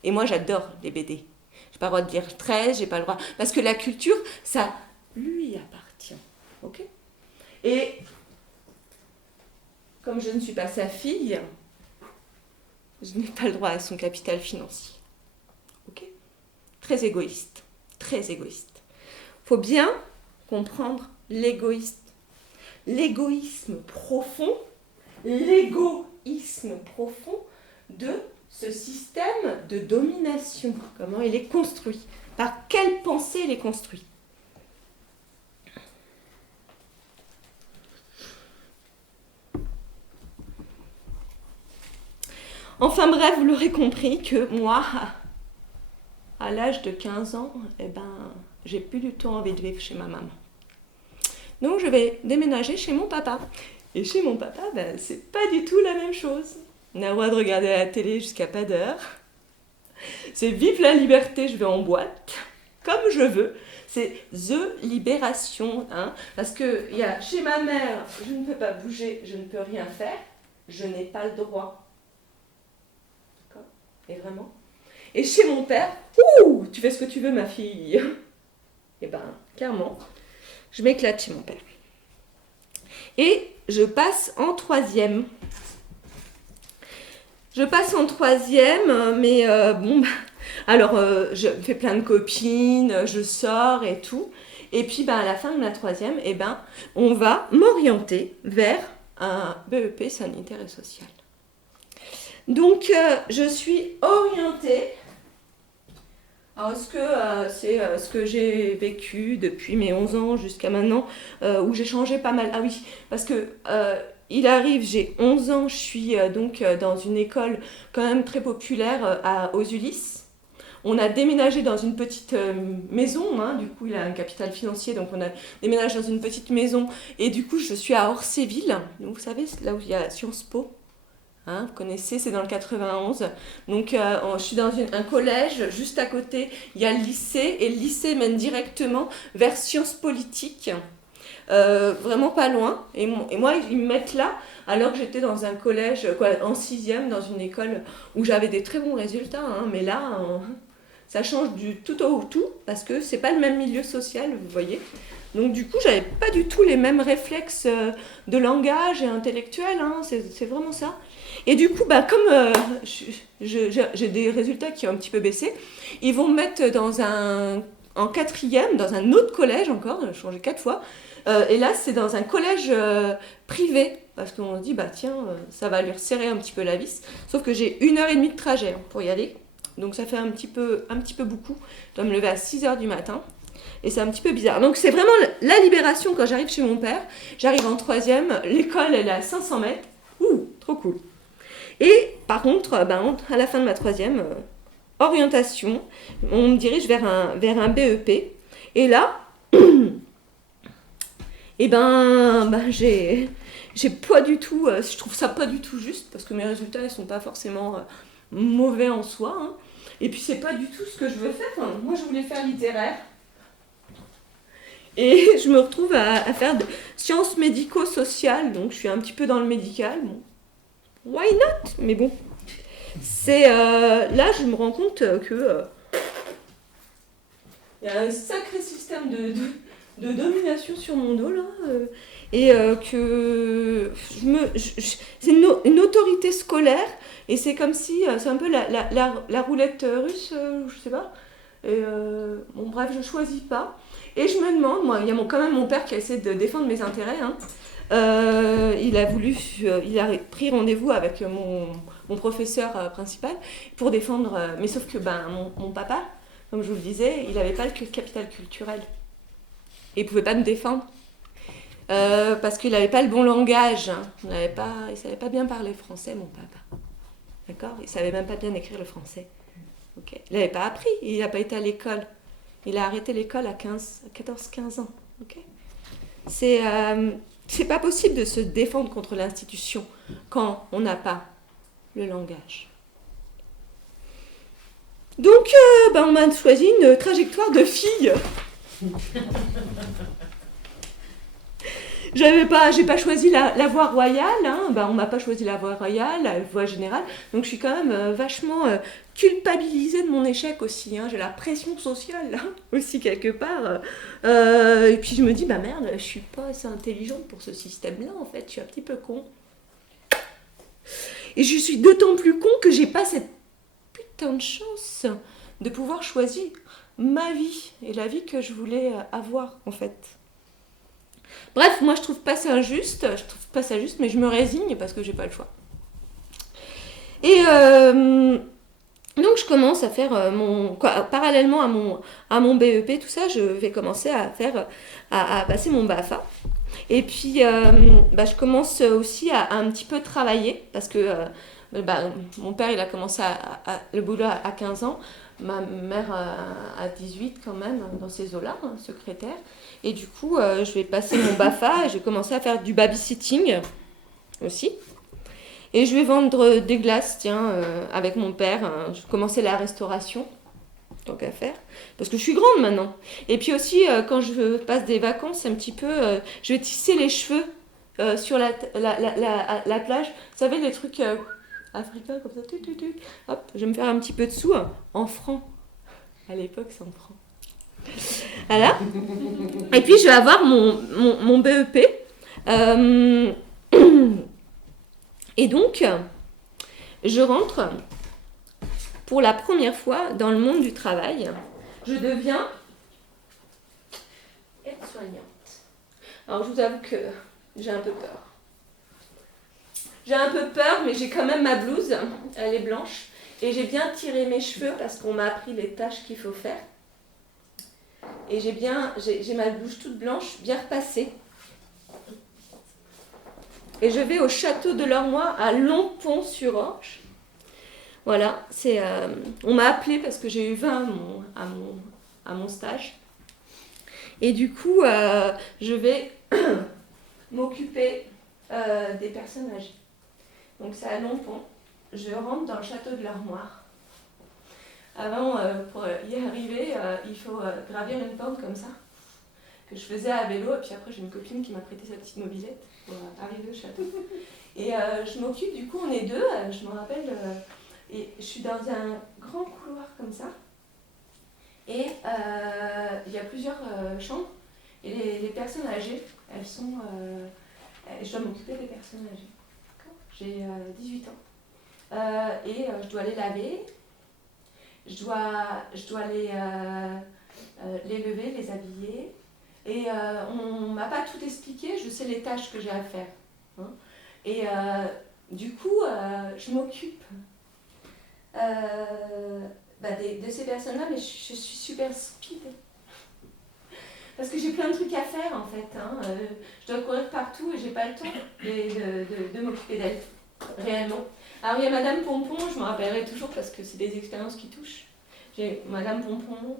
Et moi, j'adore les BD. Je n'ai pas le droit de lire 13, j'ai pas le droit... Parce que la culture, ça lui appartient. Ok ? Et comme je ne suis pas sa fille, je n'ai pas le droit à son capital financier. Ok ? Très égoïste. Très égoïste. Il faut bien comprendre l'égoïste. l'égoïsme profond de ce système de domination. Comment il est construit, par quelle pensée il est construit. Enfin bref, vous l'aurez compris que moi, à l'âge de 15 ans, j'ai plus du tout envie de vivre chez ma maman. Donc je vais déménager chez mon papa. Et chez mon papa, c'est pas du tout la même chose. On a le droit de regarder la télé jusqu'à pas d'heure. C'est vive la liberté, je vais en boîte, comme je veux. C'est the libération. Parce que chez ma mère, je ne peux pas bouger, je ne peux rien faire. Je n'ai pas le droit. D'accord ? Et vraiment ? Et chez mon père, tu fais ce que tu veux, ma fille. Et clairement, je m'éclate chez mon père. Et je passe en troisième. Mais alors je fais plein de copines, je sors et tout. Et puis à la fin de ma troisième, on va m'orienter vers un BEP sanitaire et social. Donc je suis orientée. Alors, c'est ce que j'ai vécu depuis mes 11 ans jusqu'à maintenant, où j'ai changé pas mal. Ah oui, parce que il arrive, j'ai 11 ans, je suis donc dans une école quand même très populaire aux Ulysses. On a déménagé dans une petite maison, du coup il a un capital financier, donc on a déménagé dans une petite maison. Et du coup je suis à Orséville, donc, vous savez, c'est là où il y a Sciences Po. Vous connaissez, c'est dans le 91. Donc, je suis dans un collège, juste à côté, il y a le lycée, et le lycée mène directement vers Sciences Politiques, vraiment pas loin. Et moi, ils me mettent là, alors que j'étais dans un collège, en 6e, dans une école où j'avais des très bons résultats. Mais là, ça change du tout au tout, parce que c'est pas le même milieu social, vous voyez. Donc du coup, j'avais pas du tout les mêmes réflexes de langage et intellectuels, c'est vraiment ça. Et du coup, comme j'ai des résultats qui ont un petit peu baissé, ils vont me mettre en 4e, dans un autre collège encore, j'ai changé 4 fois, et là c'est dans un collège privé, parce qu'on se dit, tiens, ça va lui resserrer un petit peu la vis, sauf que j'ai 1h30 de trajet pour y aller, donc ça fait un petit peu beaucoup, je dois me lever à 6h du matin. Et c'est un petit peu bizarre. Donc c'est vraiment la libération quand j'arrive chez mon père. J'arrive en 3e, l'école elle est à 500 mètres. Trop cool. Et par contre, à la fin de ma 3e, orientation, on me dirige vers un BEP. Et là, j'ai pas du tout, je trouve ça pas du tout juste, parce que mes résultats ils sont pas forcément mauvais en soi. Et puis c'est pas du tout ce que je veux faire. Moi je voulais faire littéraire. Et je me retrouve à faire de sciences médico-sociales, donc je suis un petit peu dans le médical. Bon, why not ? Mais bon, là je me rends compte que il y a un sacré système de domination sur mon dos là, et que c'est une autorité scolaire, et c'est comme si c'est un peu la roulette russe, je sais pas. Et bref, je choisis pas. Et je me demande, il y a quand même mon père qui a essayé de défendre mes intérêts. Il a pris rendez-vous avec mon professeur principal pour défendre. Mais sauf que mon papa, comme je vous le disais, il n'avait pas le capital culturel. Et il ne pouvait pas me défendre. Parce qu'il n'avait pas le bon langage. Il ne savait pas bien parler français, mon papa. D'accord ? Il ne savait même pas bien écrire le français. Okay. Il n'avait pas appris, il n'a pas été à l'école. Il a arrêté l'école à 14-15 ans. Okay. C'est pas possible de se défendre contre l'institution quand on n'a pas le langage. Donc, on m'a choisi une trajectoire de fille. J'ai pas choisi la voie royale, on m'a pas choisi la voie royale, la voie générale, donc je suis quand même vachement culpabilisée de mon échec aussi, j'ai la pression sociale aussi quelque part, et puis je me dis merde, je suis pas assez intelligente pour ce système-là en fait, je suis un petit peu con. Et je suis d'autant plus con que j'ai pas cette putain de chance de pouvoir choisir ma vie et la vie que je voulais avoir en fait. Bref, moi je trouve pas ça juste, mais je me résigne parce que j'ai pas le choix. Et donc je commence à faire parallèlement à mon BEP, tout ça, je vais commencer à passer mon BAFA. Et puis je commence aussi à un petit peu travailler parce que mon père il a commencé le boulot à 15 ans, ma mère à 18 quand même, dans ces eaux-là, secrétaire. Et du coup, je vais passer mon BAFA et je vais commencer à faire du babysitting aussi. Et je vais vendre des glaces, avec mon père. Je vais commencer la restauration, tant qu'à faire, parce que je suis grande maintenant. Et puis aussi, quand je passe des vacances, un petit peu, je vais tisser les cheveux sur la plage. Vous savez, les trucs africains comme ça, hop, je vais me faire un petit peu de sous en francs. À l'époque, c'est en francs. Voilà. Et puis, je vais avoir mon BEP. Et donc, je rentre pour la première fois dans le monde du travail. Je deviens aide-soignante. Alors, je vous avoue que j'ai un peu peur. J'ai un peu peur, mais j'ai quand même ma blouse. Elle est blanche. Et j'ai bien tiré mes cheveux parce qu'on m'a appris les tâches qu'il faut faire. Et j'ai ma blouse toute blanche, bien repassée. Et je vais au château de l'Ormois à Longpont-sur-Orge. Voilà, on m'a appelée parce que j'ai eu 20 à mon stage. Et du coup, je vais m'occuper des personnes âgées. Donc c'est à Longpont. Je rentre dans le château de l'Ormois. Avant, pour y arriver, il faut gravir une pente comme ça, que je faisais à vélo. Et puis après, j'ai une copine qui m'a prêté sa petite mobilette pour arriver au château. Et je m'occupe, du coup, on est deux, je me rappelle, et je suis dans un grand couloir comme ça. Et il y a plusieurs chambres. Et les personnes âgées, elles sont... je dois m'occuper des personnes âgées. J'ai 18 ans. Et je dois les laver. Je dois les lever, les habiller. Et on ne m'a pas tout expliqué, je sais les tâches que j'ai à faire. Hein. Et du coup, je m'occupe de ces personnes-là, mais je suis super speed. Parce que j'ai plein de trucs à faire en fait. Hein. Je dois courir partout et j'ai pas le temps de m'occuper d'elles, réellement. Alors il y a Madame Pompon, je me rappellerai toujours parce que c'est des expériences qui touchent. J'ai Madame Pompon,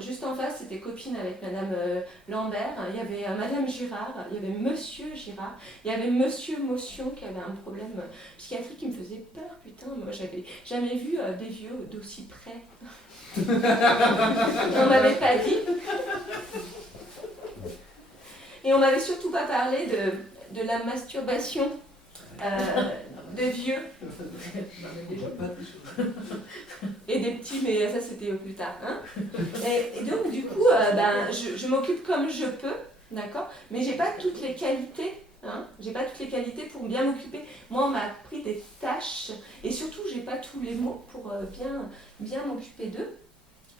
juste en face, c'était copine avec Madame Lambert, il y avait Madame Girard, il y avait Monsieur Girard, il y avait Monsieur Motion qui avait un problème psychiatrique qui me faisait peur, putain, moi j'avais jamais vu des vieux d'aussi près. On m'avait pas dit. Et on m'avait surtout pas parlé de la masturbation de vieux. Et des petits, mais ça c'était plus tard. Hein. Et donc du coup, je m'occupe comme je peux, d'accord, mais j'ai pas toutes les qualités. Hein, j'ai pas toutes les qualités pour bien m'occuper. Moi, on m'a appris des tâches et surtout, j'ai pas tous les mots pour bien m'occuper d'eux.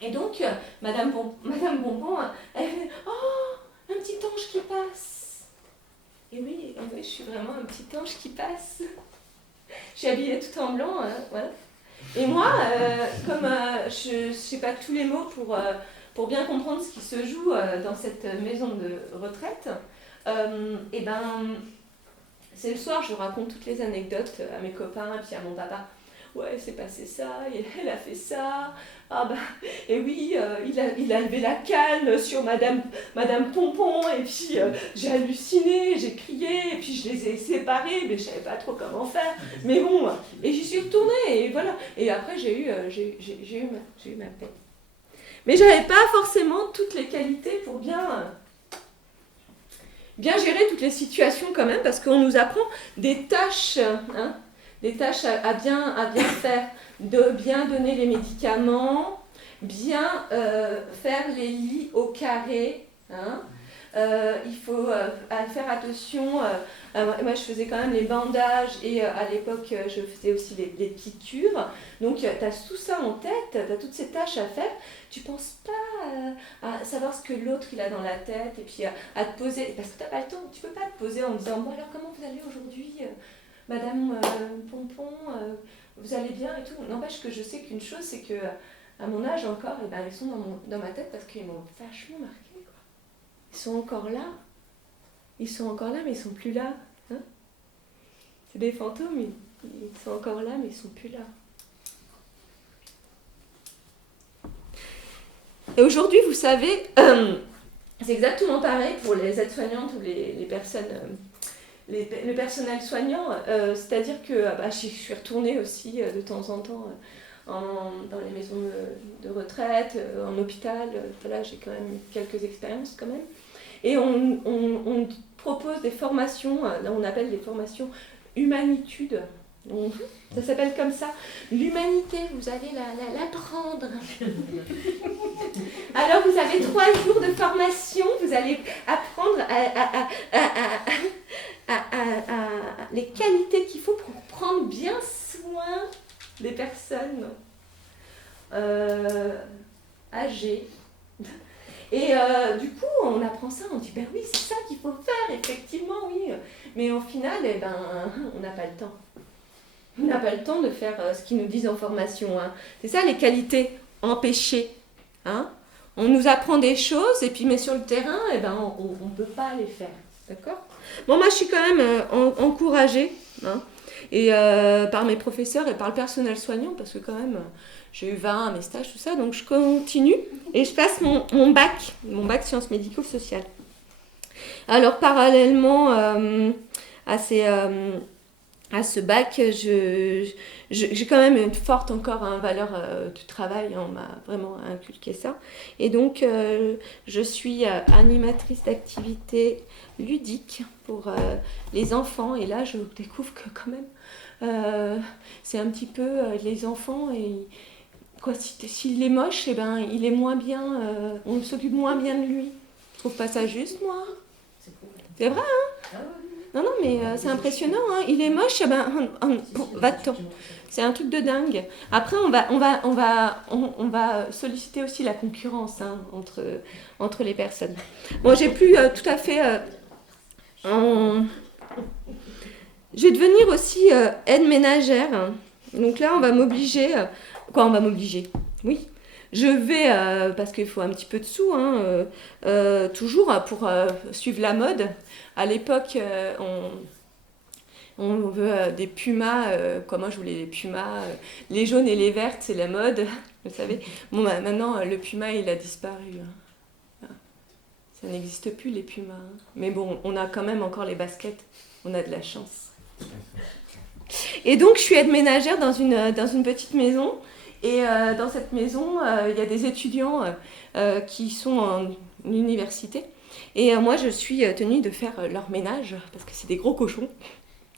Et donc, Madame Bonbon, elle fait « Oh, un petit ange qui passe !» Et oui, je suis vraiment un petit ange qui passe. Je suis habillée tout en blanc, voilà. Et moi, comme je sais pas tous les mots pour bien comprendre ce qui se joue dans cette maison de retraite, c'est le soir, je raconte toutes les anecdotes à mes copains et puis à mon papa. Ouais, c'est passé ça, elle a fait ça. Ah bah, et oui, il a levé la canne sur Madame Pompon, et puis j'ai halluciné, j'ai crié, et puis je les ai séparés, mais je savais pas trop comment faire. Mais bon, et j'y suis retournée, et voilà. Et après, j'ai eu ma paix. Mais j'avais pas forcément toutes les qualités pour bien gérer toutes les situations quand même, parce qu'on nous apprend des tâches, hein, des tâches à bien faire, de bien donner les médicaments, bien faire les lits au carré, hein, il faut faire attention. Moi, je faisais quand même les bandages et à l'époque, je faisais aussi les piqûres. Donc, tu as tout ça en tête, tu as toutes ces tâches à faire. Tu ne penses pas à savoir ce que l'autre il a dans la tête et puis à te poser. Parce que tu n'as pas le temps, tu ne peux pas te poser en disant bon, alors, comment vous allez aujourd'hui, Madame Pompon vous allez bien et tout. N'empêche que je sais qu'une chose, c'est que à mon âge encore, eh ben, ils sont dans ma tête parce qu'ils m'ont vachement marqué, quoi. Ils sont encore là. Ils sont encore là, mais ils sont plus là. Hein, c'est des fantômes, ils sont encore là, mais ils sont plus là. Et aujourd'hui, vous savez, c'est exactement pareil pour les aides-soignantes ou les personnes... le personnel soignant, c'est-à-dire que je suis retournée aussi de temps en temps dans les maisons de retraite, en hôpital. Voilà, j'ai quand même quelques expériences quand même. Et on propose des formations, on appelle les formations humanitude. Ça s'appelle comme ça. L'humanité, vous allez l'apprendre. Alors vous avez 3 jours de formation, vous allez apprendre les qualités qu'il faut pour prendre bien soin des personnes âgées. Et du coup, on apprend ça, on dit ben oui, c'est ça qu'il faut faire, effectivement, oui. Mais au final, on n'a pas le temps. On n'a pas le temps de faire ce qu'ils nous disent en formation. Hein. C'est ça les qualités empêchées. Hein. On nous apprend des choses, et puis mais sur le terrain, on ne peut pas les faire. D'accord ? Bon, moi, je suis quand même encouragée, hein, et, par mes professeurs et par le personnel soignant, parce que quand même, j'ai eu 20 à mes stages, tout ça, donc je continue, et je passe mon bac sciences médico-sociales. Alors, parallèlement à ce bac, j'ai quand même une forte encore valeur du travail, on m'a vraiment inculqué ça. Et donc, je suis animatrice d'activités ludiques pour les enfants. Et là, je découvre que quand même, c'est un petit peu les enfants. Et quoi, s'il est moche, il est moins bien, on s'occupe moins bien de lui. Je trouve pas ça juste, moi. C'est vrai, hein ? Non, mais c'est impressionnant, hein. Il est moche, va-t'en. C'est un truc de dingue. Après, on va solliciter aussi la concurrence, hein, entre les personnes. Bon, j'ai plus tout à fait... Je vais devenir aussi aide ménagère. Donc là, on va m'obliger... Quoi, on va m'obliger ? Oui. Je vais, parce qu'il faut un petit peu de sous, hein, toujours pour suivre la mode. À l'époque, on veut des pumas, moi je voulais des pumas, les jaunes et les vertes, c'est la mode, vous savez. Bon, maintenant, le puma, il a disparu. Hein. Ça n'existe plus, les pumas. Hein. Mais bon, on a quand même encore les baskets, on a de la chance. Et donc, je suis aide ménagère dans une petite maison. Et dans cette maison, il y a des étudiants qui sont en université. Et moi, je suis tenue de faire leur ménage, parce que c'est des gros cochons.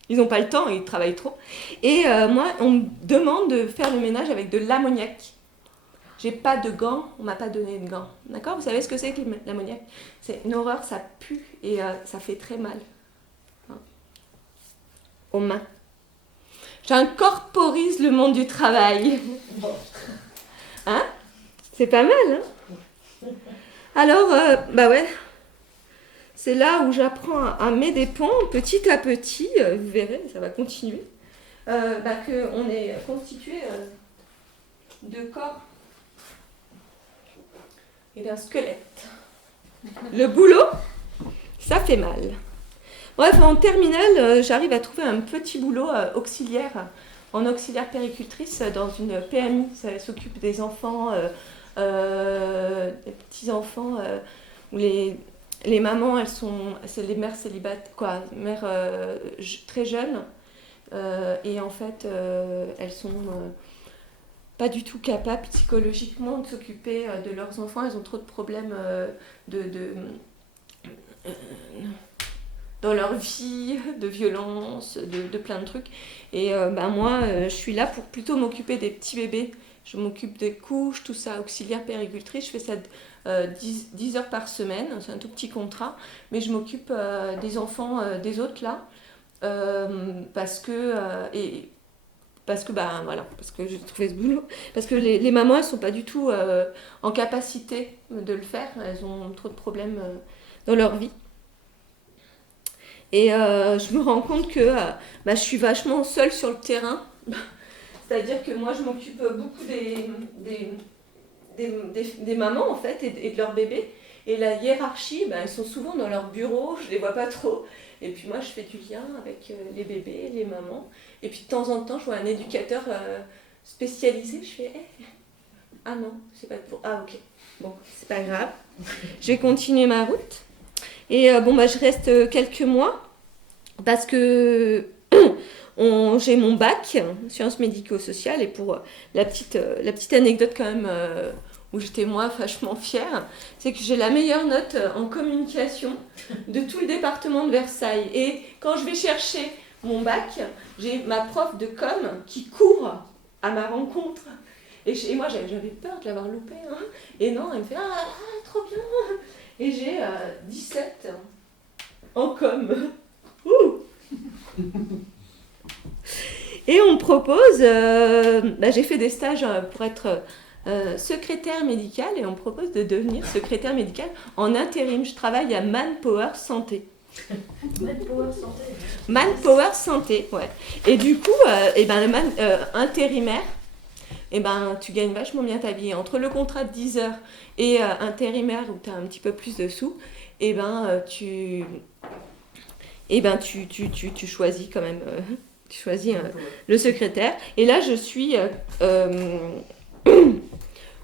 Ils n'ont pas le temps, ils travaillent trop. Et moi, on me demande de faire le ménage avec de l'ammoniac. J'ai pas de gants, on m'a pas donné de gants. D'accord ? Vous savez ce que c'est que l'ammoniac ? C'est une horreur, ça pue et ça fait très mal. Hein ? Aux mains. J'incorporise le monde du travail. Hein ? C'est pas mal, hein ? Alors, ouais. C'est là où j'apprends à mes dépens, petit à petit, vous verrez, ça va continuer, qu'on est constitué de corps et d'un squelette. Le boulot, ça fait mal. Bref, en terminale, j'arrive à trouver un petit boulot auxiliaire, en auxiliaire péricultrice dans une PMI. Ça s'occupe des enfants, des petits-enfants, où les mamans, c'est les mères célibataires, mères très jeunes, et en fait, elles sont pas du tout capables psychologiquement de s'occuper de leurs enfants. Elles ont trop de problèmes dans leur vie, de violence, de plein de trucs. Et moi, je suis là pour plutôt m'occuper des petits bébés Je m'occupe des couches, tout ça, auxiliaire péricultrice. Je fais ça 10 heures par semaine. C'est un tout petit contrat. Mais je m'occupe des enfants des autres là. Parce que j'ai trouvé ce boulot. Parce que les mamans, elles sont pas du tout en capacité de le faire. Elles ont trop de problèmes dans leur vie. Et je me rends compte que je suis vachement seule sur le terrain. C'est-à-dire que moi, je m'occupe beaucoup des mamans, en fait, et de leurs bébés. Et la hiérarchie, elles sont souvent dans leur bureau, je les vois pas trop. Et puis moi, je fais du lien avec les bébés, les mamans. Et puis de temps en temps, je vois un éducateur spécialisé. Je fais ah non, c'est pas pour. Ah ok, bon, c'est pas grave. Je vais continuer ma route. Et je reste quelques mois parce que j'ai mon bac, sciences médico-sociales. Et pour la petite anecdote quand même où j'étais moi vachement fière, c'est que j'ai la meilleure note en communication de tout le département de Versailles. Et quand je vais chercher mon bac, j'ai ma prof de com qui court à ma rencontre. Et moi, j'avais peur de l'avoir loupé. Hein. Et non, elle me fait « Ah, trop bien !» Et j'ai 17 en com. Ouh. Et on me propose... j'ai fait des stages pour être secrétaire médicale et on me propose de devenir secrétaire médicale en intérim. Je travaille à Manpower Santé. Manpower Santé. Manpower Santé, ouais. Et du coup, intérimaire, tu gagnes vachement bien ta vie. Entre le contrat de 10 heures et intérimaire où tu as un petit peu plus de sous, tu choisis quand même tu choisis le secrétaire. Et là, je suis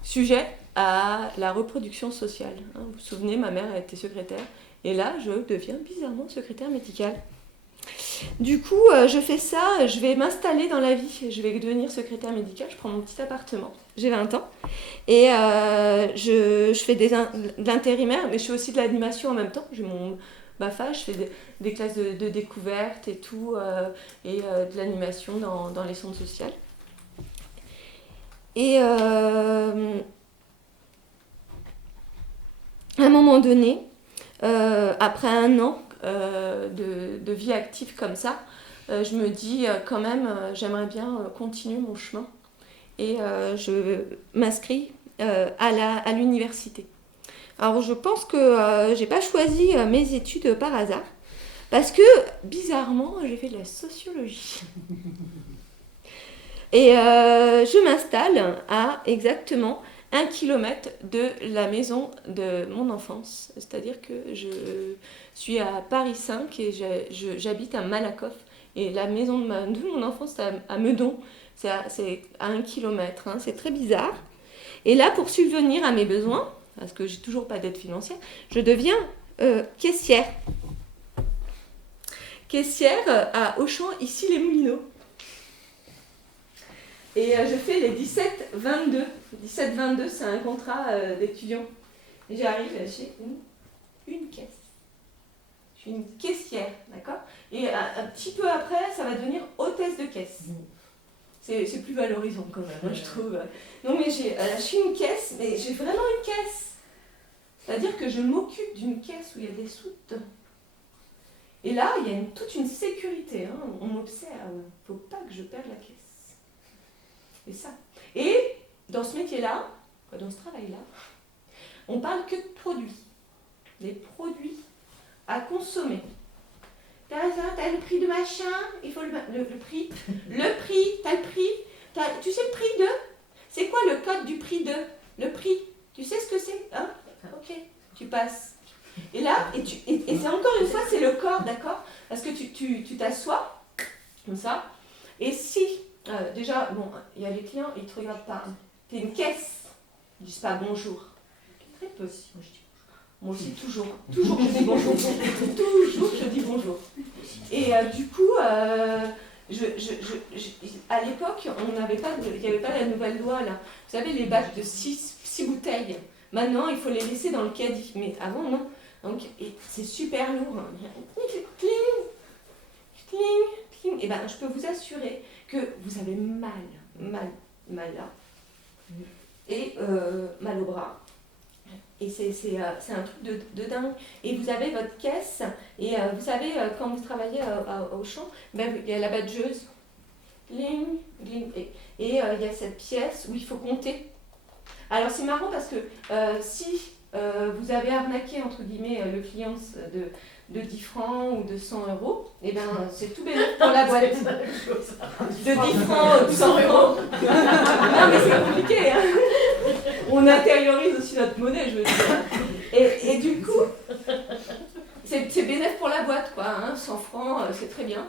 sujet à la reproduction sociale. Hein. Vous vous souvenez, ma mère a été secrétaire. Et là, je deviens bizarrement secrétaire médicale. Du coup, je fais ça, je vais m'installer dans la vie. Je vais devenir secrétaire médicale, je prends mon petit appartement. J'ai 20 ans. Et je fais de l'intérimaire, mais je fais aussi de l'animation en même temps. J'ai ma phase, je fais des classes de découverte et tout, et de l'animation dans les centres sociaux. Et à un moment donné, après un an de vie active comme ça, je me dis quand même, j'aimerais bien continuer mon chemin. Et je m'inscris à l'université. Alors je pense que j'ai pas choisi mes études par hasard, parce que bizarrement, j'ai fait de la sociologie. Et je m'installe à exactement 1 kilomètre de la maison de mon enfance. C'est-à-dire que je suis à Paris 5 et j'habite à Malakoff. Et la maison de mon enfance, c'est à Meudon. C'est à 1 kilomètre. Hein. C'est très bizarre. Et là, pour subvenir à mes besoins, parce que j'ai toujours pas d'aide financière, je deviens caissière. Caissière à Auchan, ici les Moulineaux. Et je fais les 17-22. 17-22, c'est un contrat d'étudiant. Et j'arrive chez une caisse. Je suis une caissière, d'accord ? Et un petit peu après, ça va devenir hôtesse de caisse. C'est plus valorisant quand même, hein, je trouve. Non mais je suis une caisse, mais j'ai vraiment une caisse. C'est-à-dire que je m'occupe d'une caisse où il y a des sous dedans. Et là, il y a toute une sécurité. Hein. On m'observe. Il ne faut pas que je perde la caisse. C'est ça. Et dans ce métier-là, dans ce travail-là, on parle que de produits. Des produits à consommer. T'as le prix de machin, il faut le prix. Le prix, t'as le prix. Tu sais le prix de ? C'est quoi le code du prix de ? Le prix. Tu sais ce que c'est ? Hein ? Ok, tu passes. Et là, et c'est encore une fois, c'est le corps, d'accord ? Parce que tu t'assois, comme ça, et si, déjà, bon, il y a les clients, ils ne te regardent pas. T'es une caisse, ils ne disent pas bonjour. Très peu, si, moi je dis bonjour. Moi aussi, toujours je dis bonjour. Toujours je dis bonjour. Et du coup, à l'époque, il n'y avait pas la nouvelle loi, là. Vous savez, les bacs de 6 bouteilles. Maintenant, il faut les laisser dans le caddie. Mais avant, non. Donc, c'est super lourd. Cling, cling, cling. Et ben, je peux vous assurer que vous avez mal là. et mal au bras. Et c'est un truc de dingue. Et vous avez votre caisse, et vous savez, quand vous travaillez au champ, ben, il y a la badgeuse. Gling, gling, et il y a cette pièce où il faut compter. Alors c'est marrant parce que si vous avez arnaqué entre guillemets le client de 10 francs ou de 100 €, et ben c'est tout bénéfice pour la boîte. De 10 francs ou 100 €. Non mais c'est compliqué, hein. On intériorise aussi notre monnaie, je veux dire. Et du coup, c'est bénéfice pour la boîte, quoi. Hein. 100 francs, c'est très bien.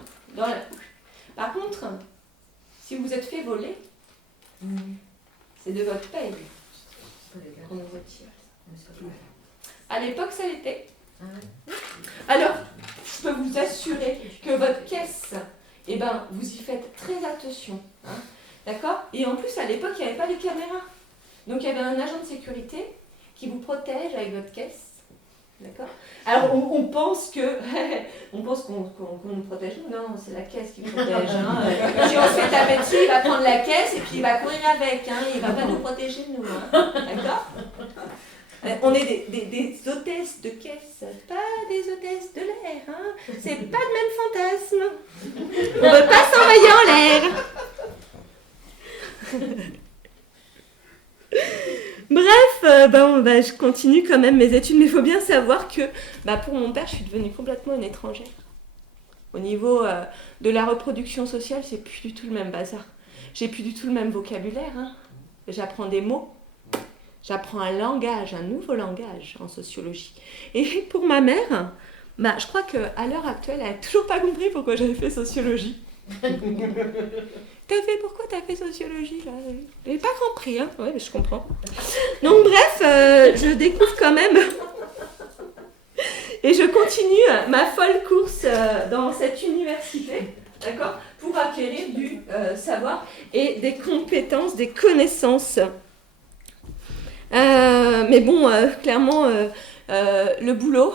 Par contre, si vous êtes fait voler, c'est de votre paye qu'on vous retire. À l'époque, ça l'était. Alors, je peux vous assurer que votre caisse, eh ben, vous y faites très attention. Hein. D'accord ? Et en plus, à l'époque, il n'y avait pas les caméras. Donc, il y avait un agent de sécurité qui vous protège avec votre caisse. D'accord ? Alors, on pense qu'on nous protège. Non, c'est la caisse qui protège. Hein. Si on se fait taper dessus, il va prendre la caisse et puis il va courir avec. Hein. Il ne va pas nous protéger, nous. Hein. D'accord ? On est des hôtesses de caisse, pas des hôtesses de l'air. Hein. C'est pas le même fantasme. On ne veut pas s'envoyer en l'air. Bref, je continue quand même mes études, mais il faut bien savoir que pour mon père, je suis devenue complètement une étrangère. Au niveau de la reproduction sociale, c'est plus du tout le même bazar. J'ai plus du tout le même vocabulaire. Hein. J'apprends des mots. J'apprends un langage, un nouveau langage en sociologie. Et pour ma mère, je crois qu'à l'heure actuelle, elle n'a toujours pas compris pourquoi j'avais fait sociologie. Pourquoi t'as fait sociologie là ? J'ai pas compris, hein. Ouais, mais je comprends. Donc bref, je découvre quand même et je continue ma folle course dans cette université, d'accord, pour acquérir du savoir et des compétences, des connaissances. Mais bon, clairement, le boulot.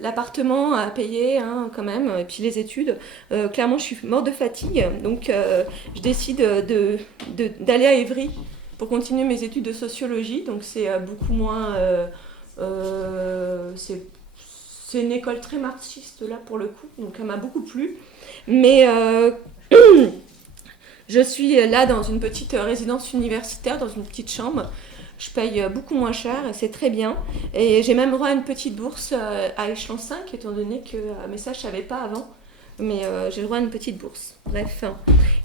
L'appartement à payer hein, quand même, et puis les études. Clairement, je suis morte de fatigue, donc je décide d'aller à Évry pour continuer mes études de sociologie. Donc c'est beaucoup moins... c'est une école très marxiste là pour le coup, donc elle m'a beaucoup plu. Mais je suis là dans une petite résidence universitaire, dans une petite chambre. Je paye beaucoup moins cher, c'est très bien. Et j'ai même droit à une petite bourse à échelon 5, étant donné que mais ça, je ne savais pas avant. Mais j'ai droit à une petite bourse. Bref.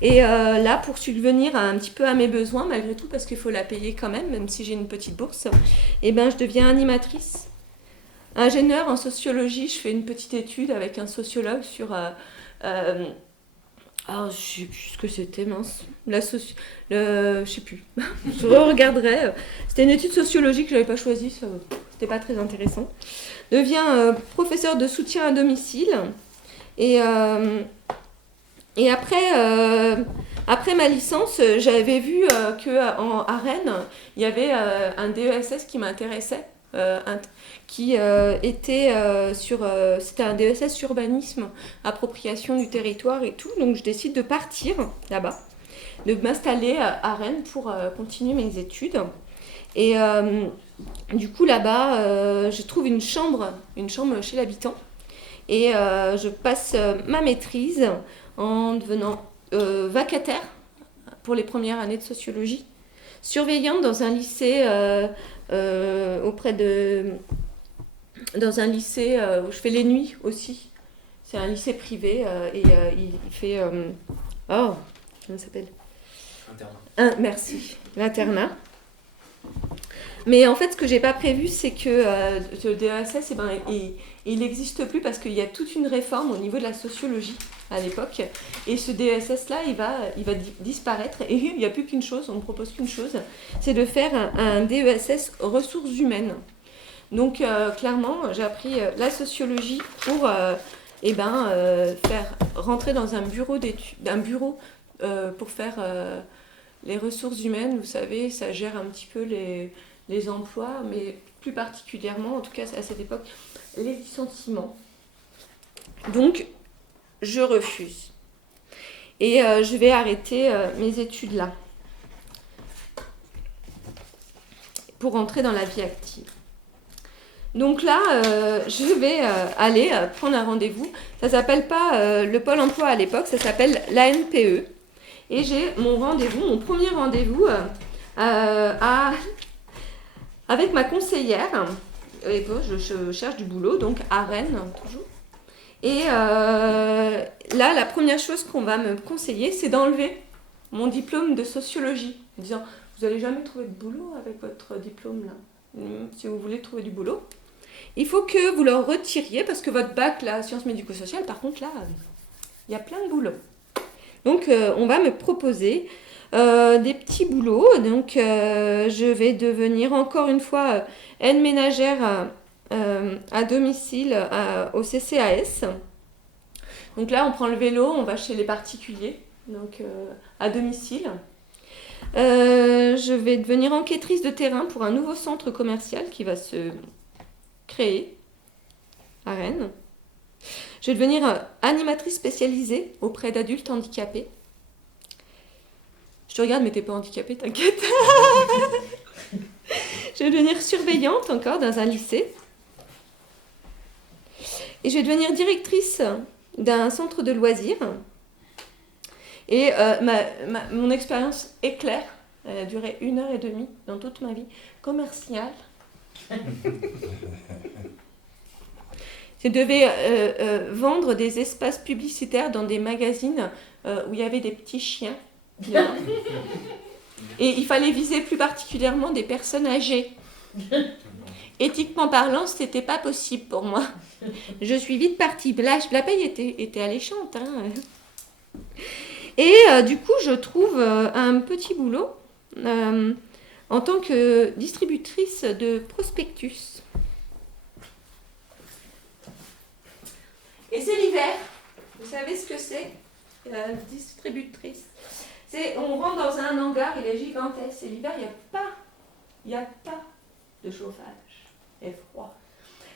Et là, pour subvenir un petit peu à mes besoins, malgré tout, parce qu'il faut la payer quand même si j'ai une petite bourse, je deviens animatrice. Ingénieure en sociologie, je fais une petite étude avec un sociologue sur... je sais plus ce que c'était, mince. Je sais plus. Je regarderai. C'était une étude sociologique que je n'avais pas choisie, ça, c'était pas très intéressant. Deviens professeur de soutien à domicile. Et après ma licence, j'avais vu qu'à Rennes, il y avait un DESS qui m'intéressait. C'était un DESS urbanisme, appropriation du territoire et tout, donc je décide de partir là-bas, de m'installer à Rennes pour continuer mes études. Et du coup là-bas, je trouve une chambre chez l'habitant, et je passe ma maîtrise en devenant vacataire pour les premières années de sociologie, surveillante dans un lycée dans un lycée où je fais les nuits aussi. C'est un lycée privé et il fait... comment ça s'appelle ? Internat. Merci, l'internat. Mais en fait, ce que j'ai pas prévu, c'est que le DESS, il n'existe plus parce qu'il y a toute une réforme au niveau de la sociologie à l'époque. Et ce DESS-là, il va disparaître. Et il n'y a plus qu'une chose, on ne propose qu'une chose, c'est de faire un DESS ressources humaines. Donc, clairement, j'ai appris la sociologie pour faire rentrer dans un bureau pour faire les ressources humaines. Vous savez, ça gère un petit peu les emplois, mais plus particulièrement, en tout cas à cette époque, les licenciements. Donc, je refuse. Et je vais arrêter mes études là. pour entrer dans la vie active. Donc là, je vais aller prendre un rendez-vous. Ça ne s'appelle pas le Pôle emploi à l'époque, ça s'appelle l'ANPE. Et j'ai mon premier rendez-vous avec ma conseillère. Et je cherche du boulot, donc à Rennes, toujours. Et là, la première chose qu'on va me conseiller, c'est d'enlever mon diplôme de sociologie. En disant, vous n'allez jamais trouver de boulot avec votre diplôme là. Si vous voulez trouver du boulot. Il faut que vous le retiriez parce que votre bac, là, sciences médico-sociales, par contre, là, il y a plein de boulots. Donc, on va me proposer des petits boulots. Donc, je vais devenir encore une fois aide ménagère à domicile au CCAS. Donc là, on prend le vélo, on va chez les particuliers, donc à domicile. Je vais devenir enquêtrice de terrain pour un nouveau centre commercial qui va se créé à Rennes. Je vais devenir animatrice spécialisée auprès d'adultes handicapés. Je te regarde, mais t'es pas handicapée, t'inquiète. Je vais devenir surveillante encore dans un lycée. Et je vais devenir directrice d'un centre de loisirs. Et mon expérience est claire. Elle a duré 1h30 dans toute ma vie commerciale. Je devais vendre des espaces publicitaires dans des magazines où il y avait des petits chiens. Et il fallait viser plus particulièrement des personnes âgées. Éthiquement parlant, ce n'était pas possible pour moi. Je suis vite partie. La paye était alléchante. Hein. Et du coup, je trouve un petit boulot en tant que distributrice de prospectus. Et c'est l'hiver. Vous savez ce que c'est, la distributrice? On rentre dans un hangar, il est gigantesque. C'est l'hiver, il n'y a pas de chauffage. Il est froid.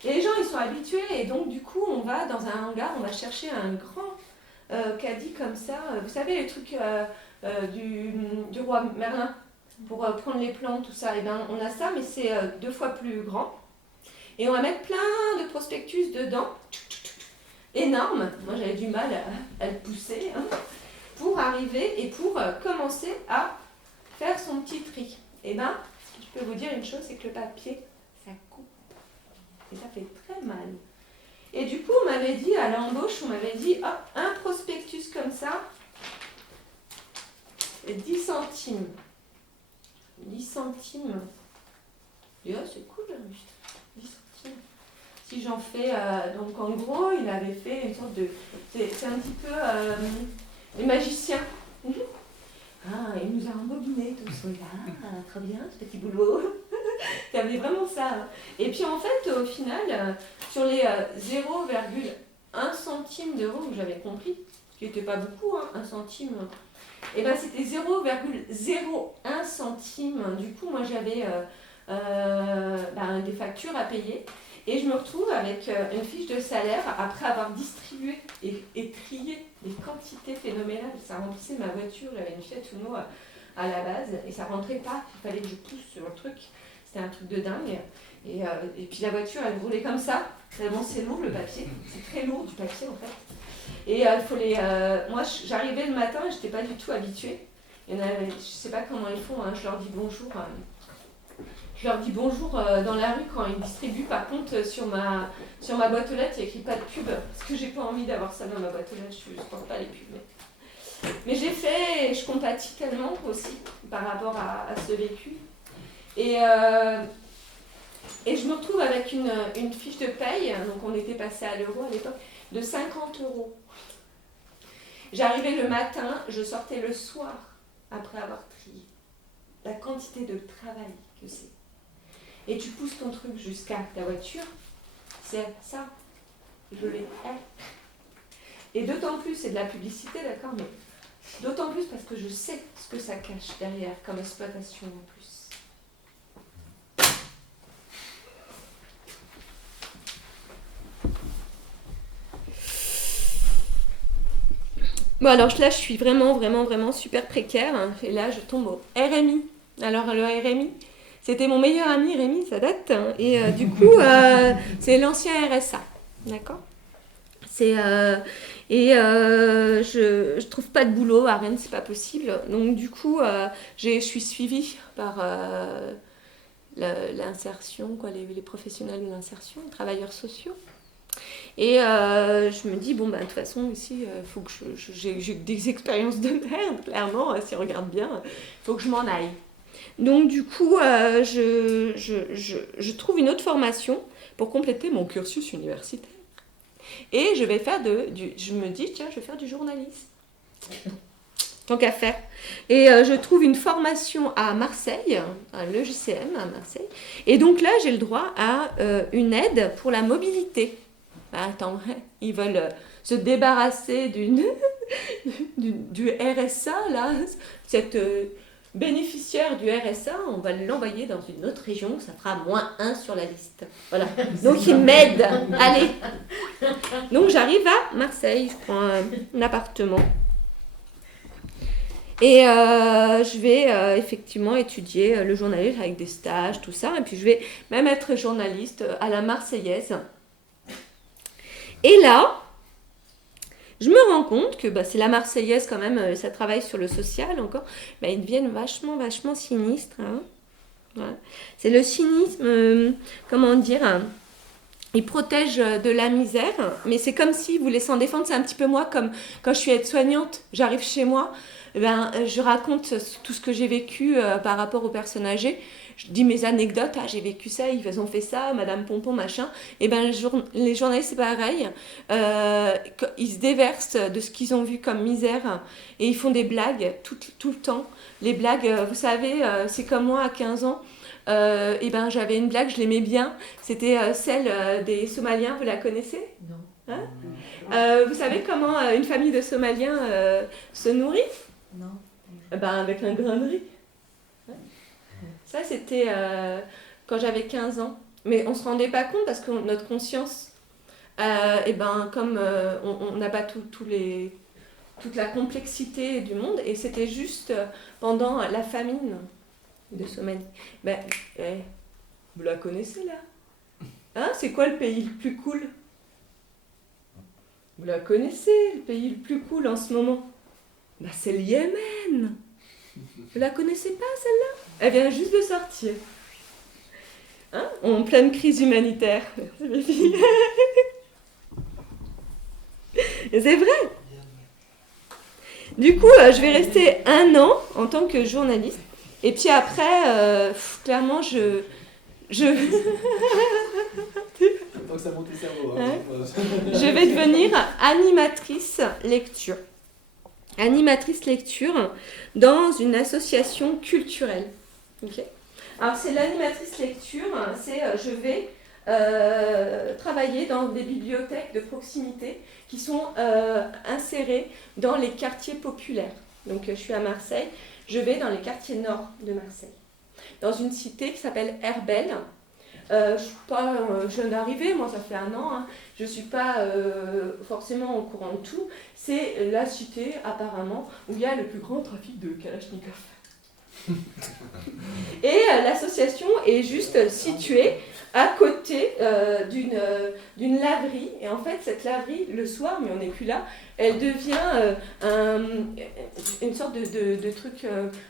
Et les gens, ils sont habitués. Et donc, du coup, on va dans un hangar, on va chercher un grand caddie comme ça. Vous savez, les trucs du roi Merlin pour prendre les plantes, tout ça. Et ben, on a ça, mais c'est 2 fois plus grand. Et on va mettre plein de prospectus dedans. Énorme. Moi, j'avais du mal à le pousser. Hein, pour arriver et pour commencer à faire son petit tri. Et ben, je peux vous dire une chose, c'est que le papier, ça coupe. Et ça fait très mal. Et du coup, on m'avait dit, à l'embauche, on m'avait dit, hop, un prospectus comme ça, 10 centimes. 10 centimes. Et oh, c'est cool, 10 centimes. Si j'en fais, donc en gros, il avait fait une sorte de... C'est un petit peu les magiciens. Ah, il nous a embobiné tout cela. Ah, très bien, ce petit boulot. Il y avait vraiment ça. Et puis en fait, au final, sur les 0,1 centime d'euro que j'avais compris, ce qui n'était pas beaucoup, hein, 1 centime, et ben c'était 0,01 centime. Du coup, moi j'avais des factures à payer. Et je me retrouve avec une fiche de salaire après avoir distribué et trié des quantités phénoménales. Ça remplissait ma voiture, j'avais une Fiat Uno à la base et ça rentrait pas. Il fallait que je pousse sur le truc. C'était un truc de dingue. Et puis la voiture, elle roulait comme ça. Tellement c'est lourd le papier. C'est très lourd du papier en fait. Et moi, j'arrivais le matin et je n'étais pas du tout habituée. Je ne sais pas comment ils font, hein, je leur dis bonjour. Je leur dis bonjour dans la rue quand ils distribuent. Par contre, sur ma boîte aux lettres, il n'y a écrit pas de pub. Parce que j'ai pas envie d'avoir ça dans ma boîte aux lettres. Je ne supporte pas les pubs. Mais j'ai fait et je compatis tellement aussi par rapport à ce vécu. Et je me retrouve avec une fiche de paye. Donc on était passé à l'euro à l'époque. De 50 €. J'arrivais le matin, je sortais le soir après avoir trié. La quantité de travail que c'est. Et tu pousses ton truc jusqu'à ta voiture, c'est ça. Je l'ai fait. Et d'autant plus, c'est de la publicité, d'accord, mais d'autant plus parce que je sais ce que ça cache derrière comme exploitation en plus. Bon, alors là, je suis vraiment super précaire. Et là, je tombe au RMI. Alors, le RMI, C'était mon meilleur ami Rémi, ça date. Hein, et du coup, c'est l'ancien RSA. D'accord. Je trouve pas de boulot à Rennes, c'est pas possible. Donc du coup, je suis suivie par l'insertion, quoi, les professionnels de l'insertion, les travailleurs sociaux. Et je me dis, bon, bah, de toute façon, ici, il faut que j'ai des expériences de merde, clairement, si on regarde bien, il faut que je m'en aille. Donc, du coup, je trouve une autre formation pour compléter mon cursus universitaire. Et je vais faire je me dis, tiens, je vais faire du journalisme. Tant qu'à faire. Et je trouve une formation à Marseille, à l'EJCM à Marseille. Et donc là, j'ai le droit à une aide pour la mobilité. Attends, ils veulent se débarrasser du RSA, là. Cette bénéficiaire du RSA, on va l'envoyer dans une autre région, ça fera -1 sur la liste. Voilà. Donc ils m'aident. Allez. Donc j'arrive à Marseille, je prends un appartement. Et je vais effectivement étudier le journalisme avec des stages, tout ça. Et puis je vais même être journaliste à la Marseillaise. Et là, je me rends compte que c'est la Marseillaise quand même, ça travaille sur le social encore. Ils deviennent vachement sinistres. Hein. Voilà. C'est le cynisme, comment dire, ils protègent de la misère, mais c'est comme s'ils voulaient s'en défendre. C'est un petit peu moi, comme quand je suis aide-soignante, j'arrive chez moi, je raconte tout ce que j'ai vécu par rapport aux personnes âgées. Je dis mes anecdotes, j'ai vécu ça, ils ont fait ça, Madame Pompon, machin. Et les journalistes, c'est pareil. Ils se déversent de ce qu'ils ont vu comme misère et ils font des blagues tout le temps. Les blagues, vous savez, c'est comme moi à 15 ans. J'avais une blague, je l'aimais bien. C'était celle des Somaliens, vous la connaissez ? Non. Hein ? Vous savez comment une famille de Somaliens se nourrit ? Non. Avec un grain de riz. Ça, c'était quand j'avais 15 ans. Mais on ne se rendait pas compte parce que notre conscience, comme on n'a pas toute la complexité du monde, et c'était juste pendant la famine de Somalie. Vous la connaissez là ? Hein ? C'est quoi le pays le plus cool ? Vous la connaissez, le pays le plus cool en ce moment ? C'est le Yémen. Vous la connaissez pas celle-là ? Elle vient juste de sortir. Hein ? En pleine crise humanitaire. Et c'est vrai. Du coup, je vais rester 1 an en tant que journaliste. Et puis après, clairement, je... Tant que ça monte le cerveau. Hein. Je vais devenir animatrice lecture. Animatrice lecture dans une association culturelle. Okay. Alors c'est l'animatrice lecture, je vais travailler dans des bibliothèques de proximité qui sont insérées dans les quartiers populaires. Donc je suis à Marseille, je vais dans les quartiers nord de Marseille, dans une cité qui s'appelle Herbel. Je ne suis pas jeune d'arrivée, moi ça fait 1 an, hein. Je ne suis pas forcément au courant de tout. C'est la cité apparemment où il y a le plus grand trafic de Kalachnikov. Et l'association est juste située à côté d'une laverie. Et en fait, cette laverie, le soir, mais on n'est plus là, elle devient une sorte de truc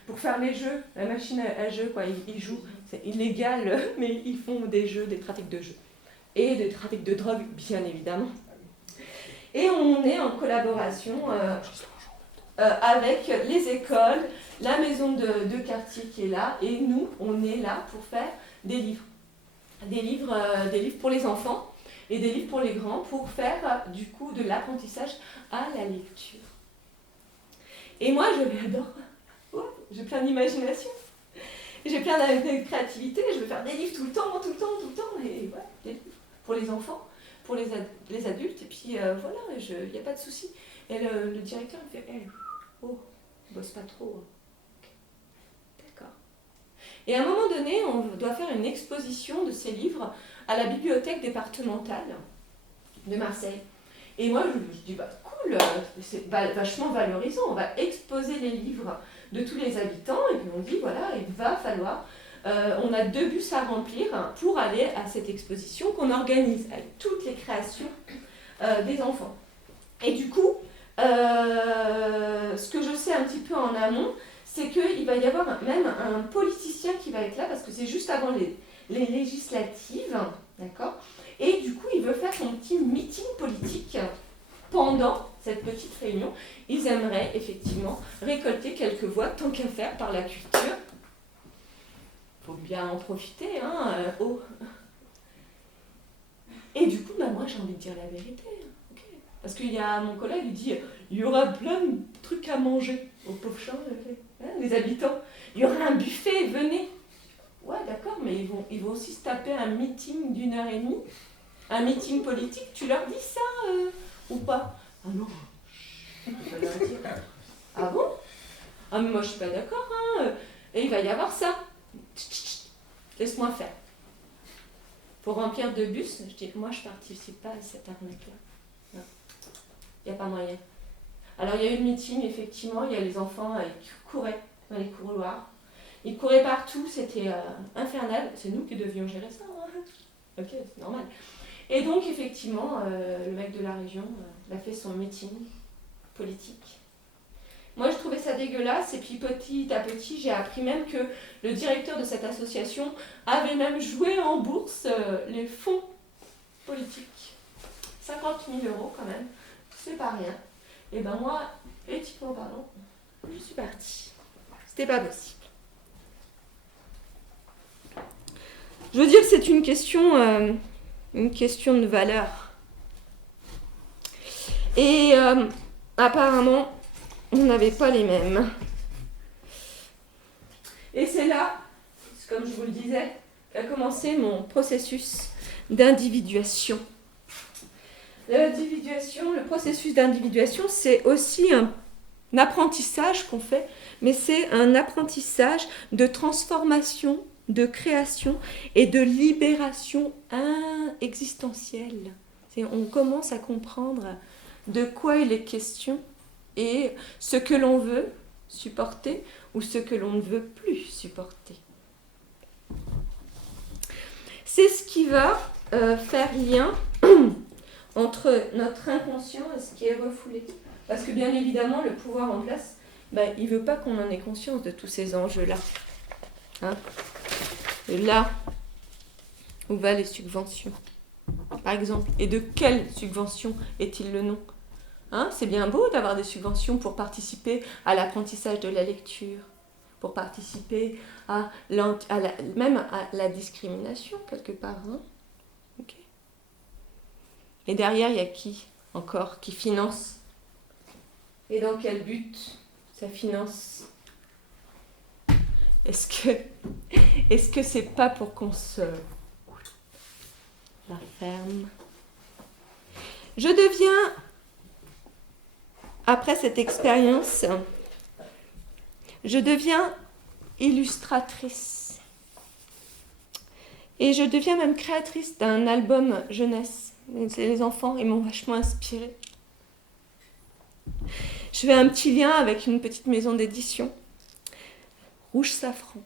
pour faire les jeux, la machine à jeux, quoi. Ils jouent, c'est illégal, mais ils font des jeux, des trafics de jeux. Et des trafics de drogue, bien évidemment. Et on est en collaboration avec les écoles, la maison de quartier qui est là, et nous, on est là pour faire des livres. Des livres pour les enfants et des livres pour les grands, pour faire du coup de l'apprentissage à la lecture. Et moi, je l'adore. Ouais, j'ai plein d'imagination. J'ai plein de créativité, je veux faire des livres tout le temps, et ouais, des livres pour les enfants, pour les adultes, et puis voilà, il n'y a pas de souci. Et le directeur, il fait oh, bosse pas trop. Okay. D'accord. Et à un moment donné, on doit faire une exposition de ces livres à la bibliothèque départementale de Marseille. Et moi, je dis, cool, c'est vachement valorisant, on va exposer les livres de tous les habitants, et puis on dit, voilà, il va falloir on a 2 bus à remplir pour aller à cette exposition qu'on organise avec toutes les créations des enfants. Et du coup, ce que je sais un petit peu en amont, c'est qu'il va y avoir même un politicien qui va être là, parce que c'est juste avant les législatives, d'accord ? Et du coup, il veut faire son petit meeting politique pendant cette petite réunion. Ils aimeraient effectivement récolter quelques voix, tant qu'à faire, par la culture. Il faut bien en profiter, hein. Et du coup, moi, j'ai envie de dire la vérité. Okay. Parce qu'il y a mon collègue, il dit, il y aura plein de trucs à manger aux pauvres gens, les habitants. Il y aura un buffet, venez. Ouais, d'accord, mais ils vont aussi se taper un meeting d'1h30, un meeting politique. Tu leur dis ça ou pas? Ah non, je vais leur dire. Ah bon? Ah mais moi je suis pas d'accord, hein. Et il va y avoir ça. Laisse-moi faire. Pour remplir 2 bus, je dis, moi je participe pas à cette arnaque-là. Non, il n'y a pas moyen. Alors il y a eu le meeting, effectivement, il y a les enfants qui couraient dans les couloirs. Ils couraient partout, c'était infernal. C'est nous qui devions gérer ça. Hein. Ok, c'est normal. Et donc, effectivement, le mec de la région a fait son meeting politique. Moi, je trouvais ça dégueulasse. Et puis, petit à petit, j'ai appris même que le directeur de cette association avait même joué en bourse les fonds politiques. 50 000 € quand même. C'est pas rien. Et ben moi, éthiquement parlant, je suis partie. C'était pas possible. Je veux dire, c'est une question de valeur. Et apparemment, on n'avait pas les mêmes. Et c'est là, comme je vous le disais, qu'a commencé mon processus d'individuation. L'individuation, le processus d'individuation, c'est aussi un apprentissage qu'on fait, mais c'est un apprentissage de transformation, de création et de libération existentielle. On commence à comprendre de quoi il est question et ce que l'on veut supporter ou ce que l'on ne veut plus supporter. C'est ce qui va faire lien entre notre inconscient et ce qui est refoulé. Parce que bien évidemment, le pouvoir en place, il ne veut pas qu'on en ait conscience de tous ces enjeux-là. Hein? Et là où vont les subventions, par exemple. Et de quelle subvention est-il le nom? Hein? C'est bien beau d'avoir des subventions pour participer à l'apprentissage de la lecture, pour participer même à la discrimination, quelque part. Hein? Okay. Et derrière, il y a qui encore qui finance? Et dans quel but ça finance? Est-ce que c'est pas pour qu'on se la ferme? Je deviens, après cette expérience, je deviens illustratrice. Et je deviens même créatrice d'un album jeunesse. Les enfants, ils m'ont vachement inspirée. Je fais un petit lien avec une petite maison d'édition, Rouge Safran.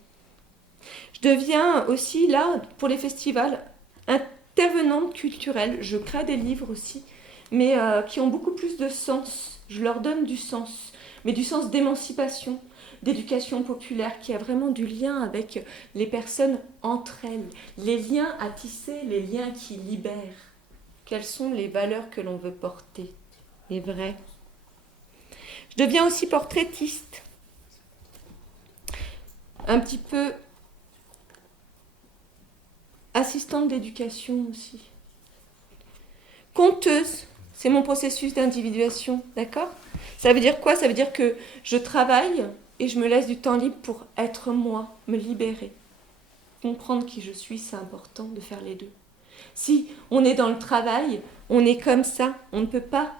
Je deviens aussi, là, pour les festivals, intervenante culturelle. Je crée des livres aussi, mais qui ont beaucoup plus de sens. Je leur donne du sens, mais du sens d'émancipation, d'éducation populaire, qui a vraiment du lien avec les personnes entre elles. Les liens à tisser, les liens qui libèrent. Quelles sont les valeurs que l'on veut porter? Les vraies. Je deviens aussi portraitiste. Un petit peu assistante d'éducation aussi. Conteuse, c'est mon processus d'individuation, d'accord? Ça veut dire quoi? Ça veut dire que je travaille et je me laisse du temps libre pour être moi, me libérer. Comprendre qui je suis, c'est important de faire les deux. Si on est dans le travail, on est comme ça, on ne peut pas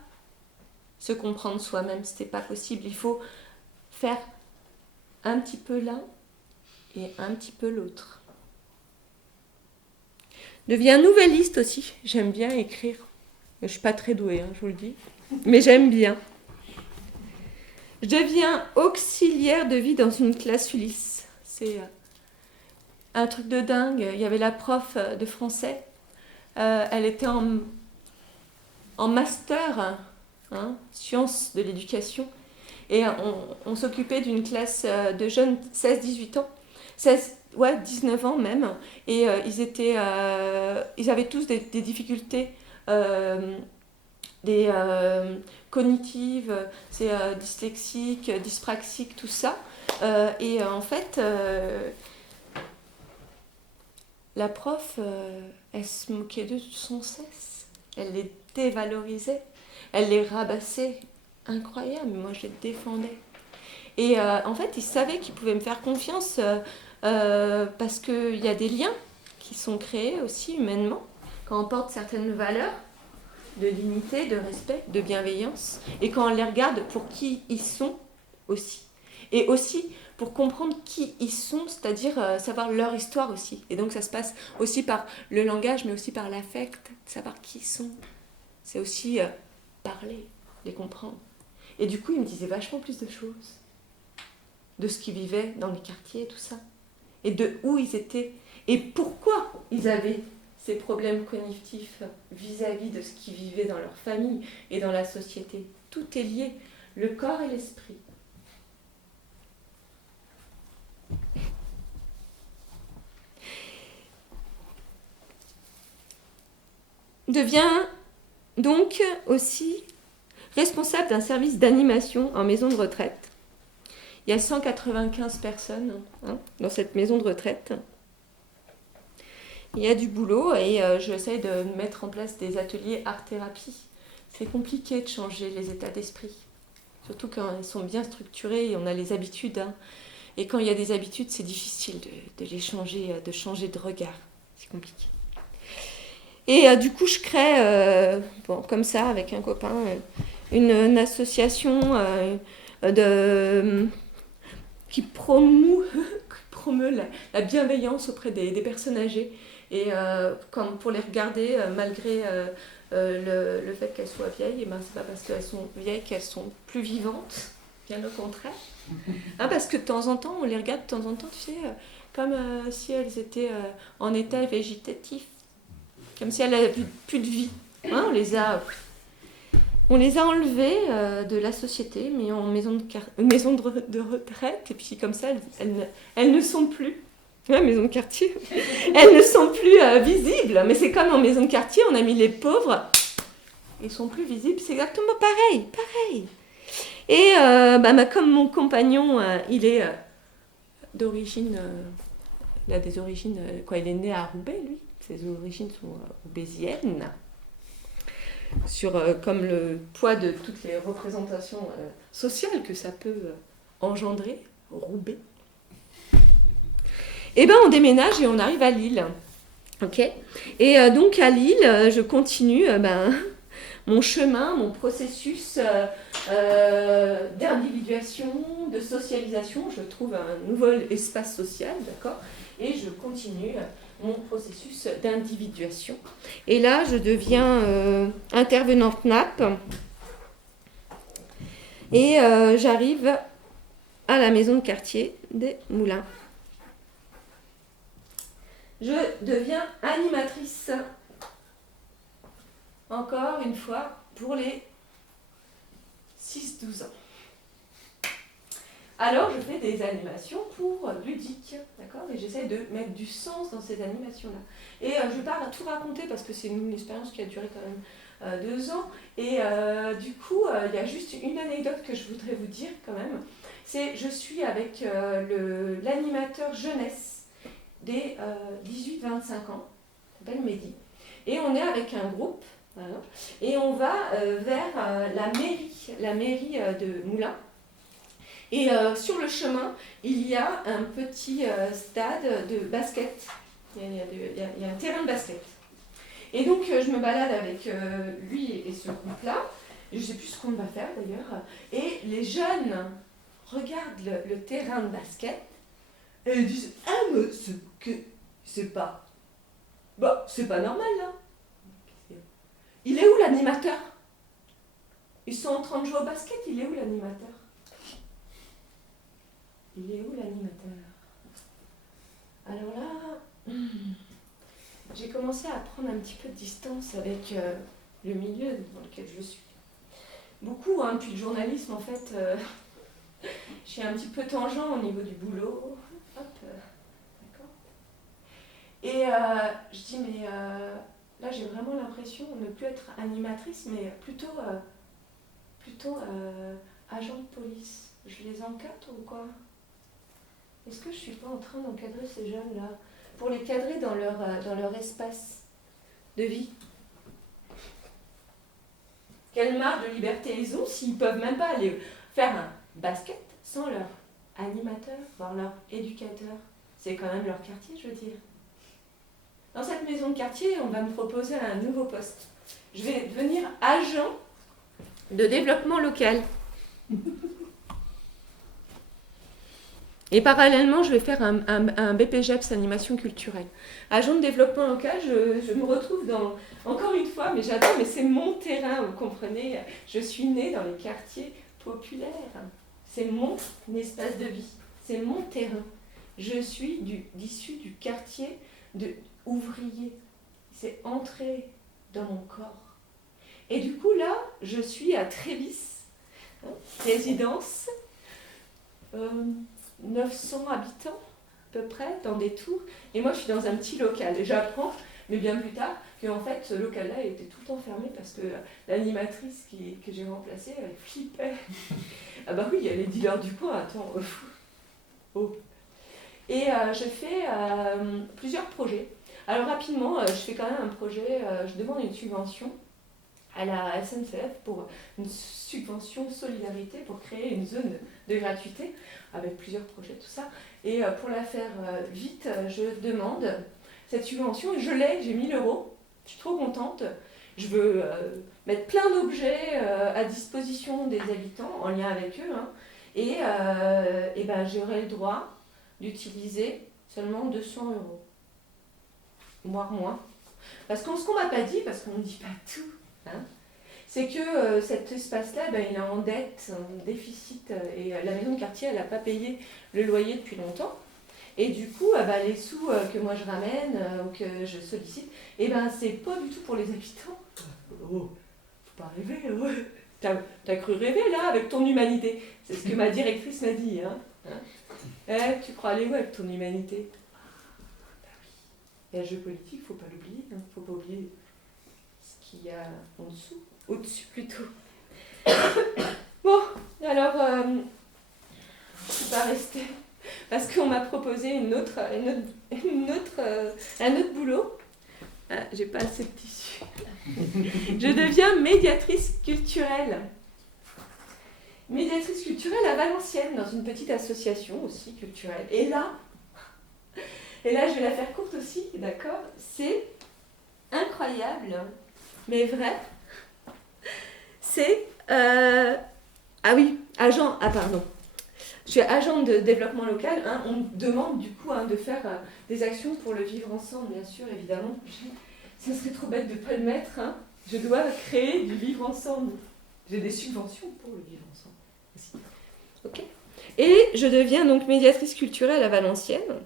se comprendre soi-même, ce n'est pas possible. Il faut faire un petit peu l'un et un petit peu l'autre. Je deviens nouvelliste aussi. J'aime bien écrire. Je ne suis pas très douée, je vous le dis. Mais j'aime bien. Je deviens auxiliaire de vie dans une classe Ulysse. C'est un truc de dingue. Il y avait la prof de français. Elle était en master, hein, sciences de l'éducation. Et on s'occupait d'une classe de jeunes 16-18 ans. 19 ans même. Et ils avaient tous des difficultés cognitives, c'est dyslexique, dyspraxique, tout ça. Et en fait, la prof, elle se moquait d'eux sans cesse. Elle les dévalorisait. Elle les rabassait. Incroyable, mais moi je les défendais. Et en fait, ils savaient qu'ils pouvaient me faire confiance parce qu'il y a des liens qui sont créés aussi humainement quand on porte certaines valeurs de dignité, de respect, de bienveillance, et quand on les regarde pour qui ils sont aussi. Et aussi pour comprendre qui ils sont, c'est-à-dire savoir leur histoire aussi. Et donc ça se passe aussi par le langage, mais aussi par l'affect, savoir qui ils sont. C'est aussi parler, les comprendre. Et du coup, ils me disaient vachement plus de choses, de ce qu'ils vivaient dans les quartiers, tout ça, et de où ils étaient, et pourquoi ils avaient ces problèmes cognitifs vis-à-vis de ce qu'ils vivaient dans leur famille et dans la société. Tout est lié, le corps et l'esprit. Devient donc aussi responsable d'un service d'animation en maison de retraite. Il y a 195 personnes dans cette maison de retraite. Il y a du boulot et j'essaie de mettre en place des ateliers art-thérapie. C'est compliqué de changer les états d'esprit, surtout quand ils sont bien structurés et on a les habitudes. Et quand il y a des habitudes, c'est difficile de les changer, de changer de regard. C'est compliqué. Et du coup, je crée, comme ça, avec un copain, une association qui promeut la bienveillance auprès des personnes âgées. Et comme pour les regarder, malgré le fait qu'elles soient vieilles, et ben, c'est pas parce qu'elles sont vieilles qu'elles sont plus vivantes, bien au contraire. Parce que de temps en temps, on les regarde de temps en temps, tu sais, comme si elles étaient en état végétatif, comme si elles n'avaient plus de vie. On les a enlevées de la société, mais en maison de retraite, et puis comme ça, elles ne sont plus. Maison de quartier. Elles ne sont plus visibles, mais c'est comme en maison de quartier, on a mis les pauvres, ils sont plus visibles, c'est exactement pareil. Et comme mon compagnon, il est d'origine, il a des origines, il est né à Roubaix, lui, ses origines sont roubaisiennes, comme le poids de toutes les représentations sociales que ça peut engendrer, Roubaix. Et on déménage et on arrive à Lille. Okay. Et donc à Lille, je continue mon chemin, mon processus d'individuation, de socialisation. Je trouve un nouvel espace social, d'accord ? Et je continue mon processus d'individuation. Et là, je deviens intervenante NAP. Et j'arrive à la maison de quartier des Moulins. Je deviens animatrice, encore une fois, pour les 6-12 ans. Alors, je fais des animations pour ludiques, d'accord ? Et j'essaie de mettre du sens dans ces animations-là. Et je ne vais pas tout raconter parce que c'est une expérience qui a duré quand même 2 ans. Et du coup, il y a juste une anecdote que je voudrais vous dire quand même. Je suis avec l'animateur jeunesse des 18-25 ans, qui s'appelle Mehdi. Et on est avec un groupe, voilà, et on va vers la mairie de Moulins. Et sur le chemin, il y a un petit stade de basket. Il y a un terrain de basket. Et donc, je me balade avec lui et ce groupe-là. Je ne sais plus ce qu'on va faire d'ailleurs. Et les jeunes regardent le terrain de basket. Et ils disent « Ah, mais c'est pas... c'est pas normal, là. » Il est où l'animateur ? Ils sont en train de jouer au basket, il est où l'animateur ? Il est où l'animateur ? Alors là, j'ai commencé à prendre un petit peu de distance avec le milieu dans lequel je suis. Beaucoup, hein, puis le journalisme, en fait, je suis un petit peu tangent au niveau du boulot. Hop, d'accord. Et je dis, mais là, j'ai vraiment l'impression de ne plus être animatrice, mais plutôt agent de police. Je les encadre ou quoi? Est-ce que je ne suis pas en train d'encadrer ces jeunes-là pour les cadrer dans leur espace de vie? Quelle marge de liberté ils ont s'ils ne peuvent même pas aller faire un basket sans leur animateur, voire leur éducateur? C'est quand même leur quartier, je veux dire. Dans cette maison de quartier, on va me proposer un nouveau poste. Je vais devenir agent de développement local. Et parallèlement, je vais faire un BPGEPS animation culturelle. Agent de développement local, je me retrouve dans, encore une fois, mais j'adore, mais c'est mon terrain, vous comprenez. Je suis née dans les quartiers populaires. C'est mon espace de vie, c'est mon terrain. Je suis issue du quartier ouvrier. C'est entré dans mon corps. Et du coup, là, je suis à Trévis, résidence. 900 habitants, à peu près, dans des tours. Et moi, je suis dans un petit local. Et j'apprends, mais bien plus tard, qu'en fait, ce local-là était tout le temps fermé parce que l'animatrice que j'ai remplacée, elle flippait. Ah bah oui, il y a les dealers du coin, attends. Oh. Et je fais plusieurs projets. Alors rapidement, je fais quand même un projet, je demande une subvention à la SNCF pour une subvention solidarité pour créer une zone de gratuité avec plusieurs projets, tout ça. Et pour la faire vite, je demande cette subvention et je l'ai, j'ai 1 000 €. Je suis trop contente. Je veux mettre plein d'objets à disposition des habitants en lien avec eux. Hein, et ben, j'aurai le droit d'utiliser seulement 200 €, voire moins. Parce que ce qu'on ne m'a pas dit, parce qu'on ne dit pas tout, hein, c'est que cet espace-là, ben, il est en dette, en déficit, et la maison de quartier, elle n'a pas payé le loyer depuis longtemps. Et du coup, ben, les sous que moi je ramène ou que je sollicite, et ben, c'est pas du tout pour les habitants. Oh, faut pas rêver, ouais. T'as cru rêver là avec ton humanité. C'est ce que ma directrice m'a dit. Hein. Tu crois aller où avec ton humanité? Ben oui. Il y a le jeu politique, faut pas l'oublier. Hein. Faut pas oublier ce qu'il y a en dessous. Au-dessus plutôt. Bon, alors, je ne suis pas restée parce qu'on m'a proposé un autre boulot. Ah, j'ai pas assez de tissu. Je deviens médiatrice culturelle. Médiatrice culturelle à Valenciennes, dans une petite association aussi culturelle. Et là, je vais la faire courte aussi, d'accord? C'est incroyable, mais vrai. C'est... Ah oui, pardon. Je suis agent de développement local. Hein, on me demande du coup de faire des actions pour le vivre ensemble, bien sûr, évidemment. Ça serait trop bête de ne pas le mettre. Hein. Je dois créer du vivre ensemble. J'ai des subventions pour le vivre ensemble aussi. Okay. Et je deviens donc médiatrice culturelle à Valenciennes.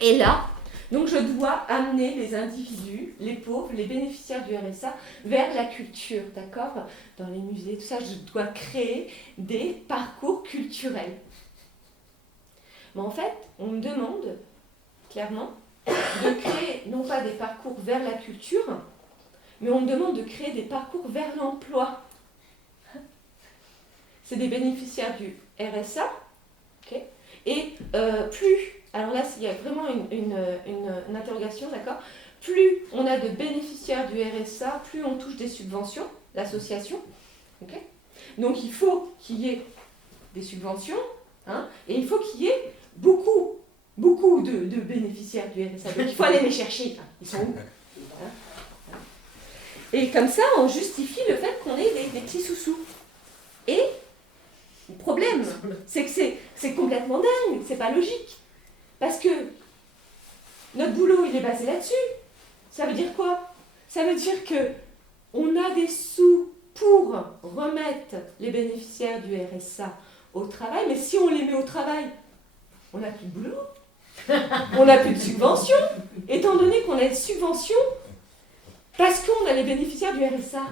Et là, donc je dois amener les individus, les pauvres, les bénéficiaires du RSA vers la culture, d'accord? Dans les musées, tout ça, je dois créer des parcours culturels. Mais en fait, on me demande, clairement, de créer, non pas des parcours vers la culture, mais on me demande de créer des parcours vers l'emploi. C'est des bénéficiaires du RSA, okay? Et plus... Alors là, il y a vraiment une interrogation, d'accord? Plus on a de bénéficiaires du RSA, plus on touche des subventions, l'association. Okay? Donc il faut qu'il y ait des subventions, hein, et il faut qu'il y ait beaucoup de bénéficiaires du RSA. Donc il faut aller les chercher. Ils sont où? Hein? Et comme ça, on justifie le fait qu'on ait des petits sous-sous. Et le problème, c'est que c'est complètement dingue, c'est pas logique. Parce que notre boulot, il est basé là-dessus. Ça veut dire quoi? Ça veut dire qu'on a des sous pour remettre les bénéficiaires du RSA au travail, mais si on les met au travail, on n'a plus de boulot. On n'a plus de subventions, étant donné qu'on a des subventions, parce qu'on a les bénéficiaires du RSA.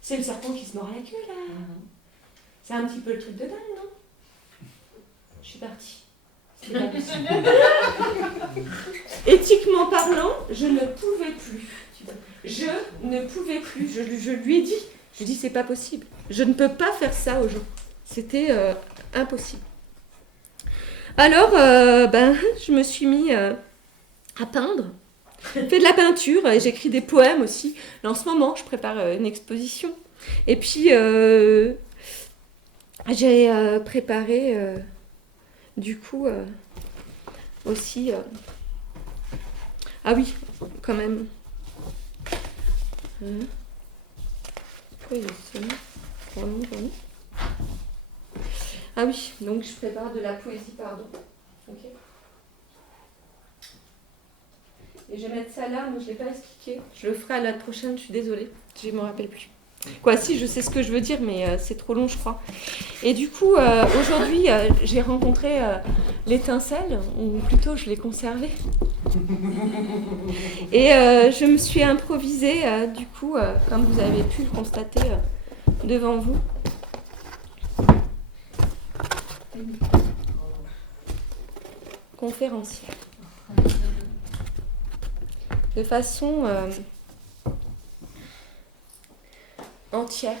C'est le serpent qui se mord la queue, là. C'est un petit peu le truc de dingue, non? Je suis partie. C'est pas possible. Éthiquement parlant, je ne pouvais plus. Je ne pouvais plus. Je lui ai dit, c'est pas possible. Je ne peux pas faire ça aux gens. C'était impossible. Alors, je me suis mis à peindre. J'ai fait de la peinture et j'écris des poèmes aussi. Là, en ce moment, je prépare une exposition. Et puis, j'ai préparé, du coup, aussi... Ah oui, quand même. Pourquoi il est sonné ? Pardon. Ah oui, donc je prépare de la poésie, pardon. Ok. Et je vais mettre ça là, mais je ne l'ai pas expliqué. Je le ferai à la prochaine, je suis désolée. Je ne me rappelle plus. Quoi, si, je sais ce que je veux dire, mais c'est trop long, je crois. Et du coup, aujourd'hui, j'ai rencontré l'étincelle, ou plutôt, je l'ai conservée. Et je me suis improvisée, du coup, comme vous avez pu le constater devant vous. Conférencière. De façon entière,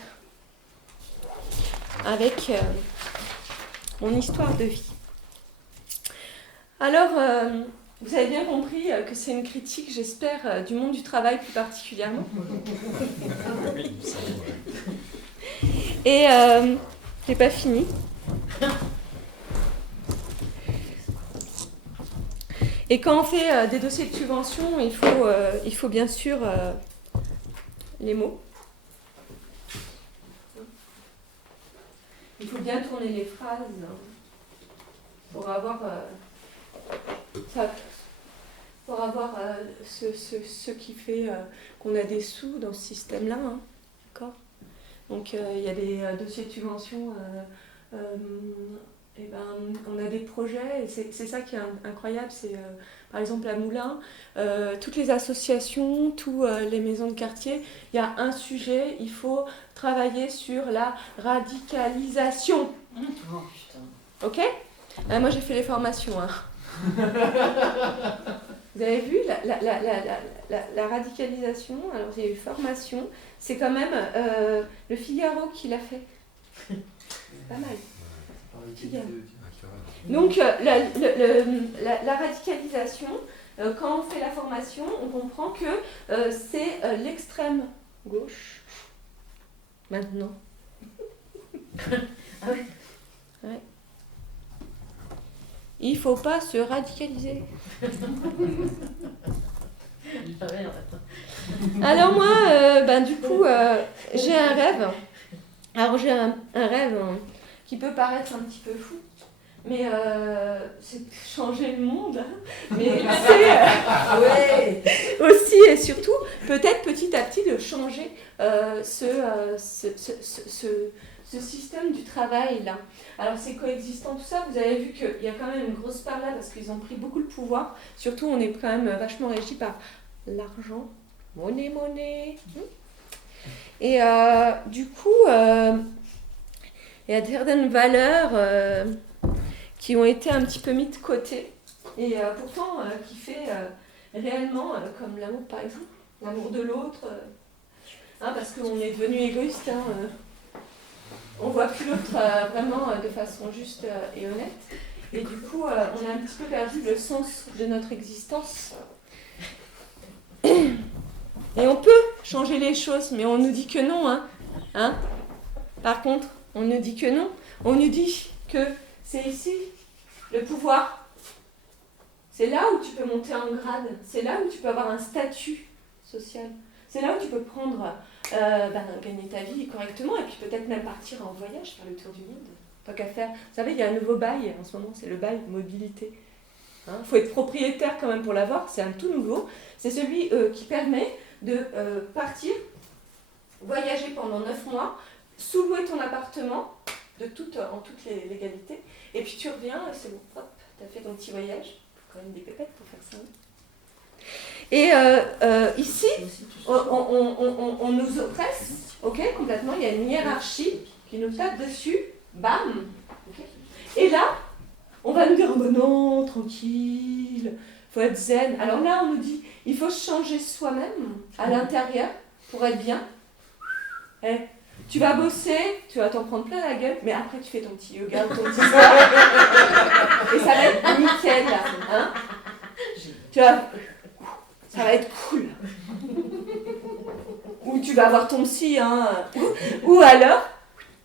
avec mon histoire de vie. Alors, vous avez bien compris que c'est une critique, j'espère, du monde du travail plus particulièrement. Et j'ai pas fini. Et quand on fait des dossiers de subvention, il faut bien sûr les mots. Il faut bien tourner les phrases pour avoir ce qui fait qu'on a des sous dans ce système-là. Hein. D'accord ? Donc il y a des dossiers de subvention. On a des projets, et c'est ça qui est incroyable, c'est par exemple à Moulins, toutes les associations, toutes les maisons de quartier, il y a un sujet, il faut travailler sur la radicalisation. Oh putain. Ok ? Moi j'ai fait les formations. Hein. Vous avez vu la radicalisation, alors il y a eu formation, c'est quand même le Figaro qui l'a fait. C'est pas mal. Donc la radicalisation, quand on fait la formation, on comprend que c'est l'extrême gauche. Maintenant. Ah oui. Ouais. Il faut pas se radicaliser. Alors moi, du coup, j'ai un rêve. Alors j'ai un rêve qui peut paraître un petit peu fou, mais c'est changer le monde. Mais c'est aussi et surtout, peut-être petit à petit, de changer ce système du travail là. Alors c'est coexistant tout ça, vous avez vu qu'il y a quand même une grosse part là parce qu'ils ont pris beaucoup de pouvoir, surtout on est quand même vachement régi par l'argent, monnaie. Et du coup, il y a certaines valeurs qui ont été un petit peu mises de côté et pourtant qui fait réellement, comme l'amour par exemple, l'amour de l'autre, parce qu'on est devenu égoïste, on voit plus l'autre vraiment de façon juste et honnête, et du coup on a un petit peu perdu le sens de notre existence. Et on peut changer les choses, mais on nous dit que non, hein. Par contre, on nous dit que non. On nous dit que c'est ici, le pouvoir. C'est là où tu peux monter en grade. C'est là où tu peux avoir un statut social. C'est là où tu peux prendre, gagner ta vie correctement et puis peut-être même partir en voyage, faire le tour du monde. Tant qu'à faire. Vous savez, il y a un nouveau bail en ce moment, c'est le bail mobilité. Il faut être propriétaire quand même pour l'avoir, c'est un tout nouveau. C'est celui qui permet de partir, voyager pendant 9 mois, sous-louer ton appartement en toute légalité, et puis tu reviens, et c'est bon, hop, t'as fait ton petit voyage, quand même des pépettes pour faire ça. Et ici, on nous oppresse, ok, complètement. Il y a une hiérarchie qui nous tape dessus, bam. Okay. Et là, on va nous dire, oh ben non, tranquille, faut être zen. Alors là, on nous dit, il faut changer soi-même à l'intérieur pour être bien. Eh, tu vas bosser, tu vas t'en prendre plein la gueule, mais après tu fais ton petit yoga, ton petit sport, et ça va être nickel, là, hein. Tu vas, ça va être cool. Ou tu vas voir ton psy, hein. Ou alors,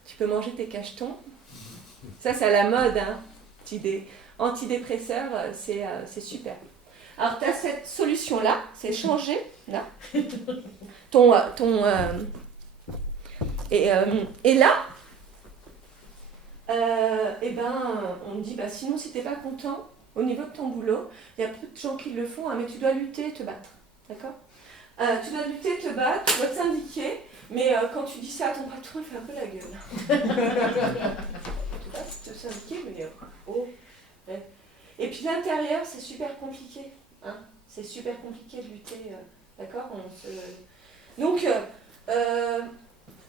tu peux manger tes cachetons. Ça, c'est à la mode, hein. Antidépresseur, c'est super. Alors, tu as cette solution-là, c'est changer, là, et là, on me dit, bah, sinon, si tu n'es pas content, au niveau de ton boulot, il y a peu de gens qui le font, hein, mais tu dois lutter et te battre, d'accord ? Tu dois lutter et te battre, tu dois te syndiquer, mais quand tu dis ça à ton patron, il fait un peu la gueule. Tu dois te syndiquer, mais ouais. Et puis l'intérieur, c'est super compliqué, hein ? C'est super compliqué de lutter, d'accord ? Donc,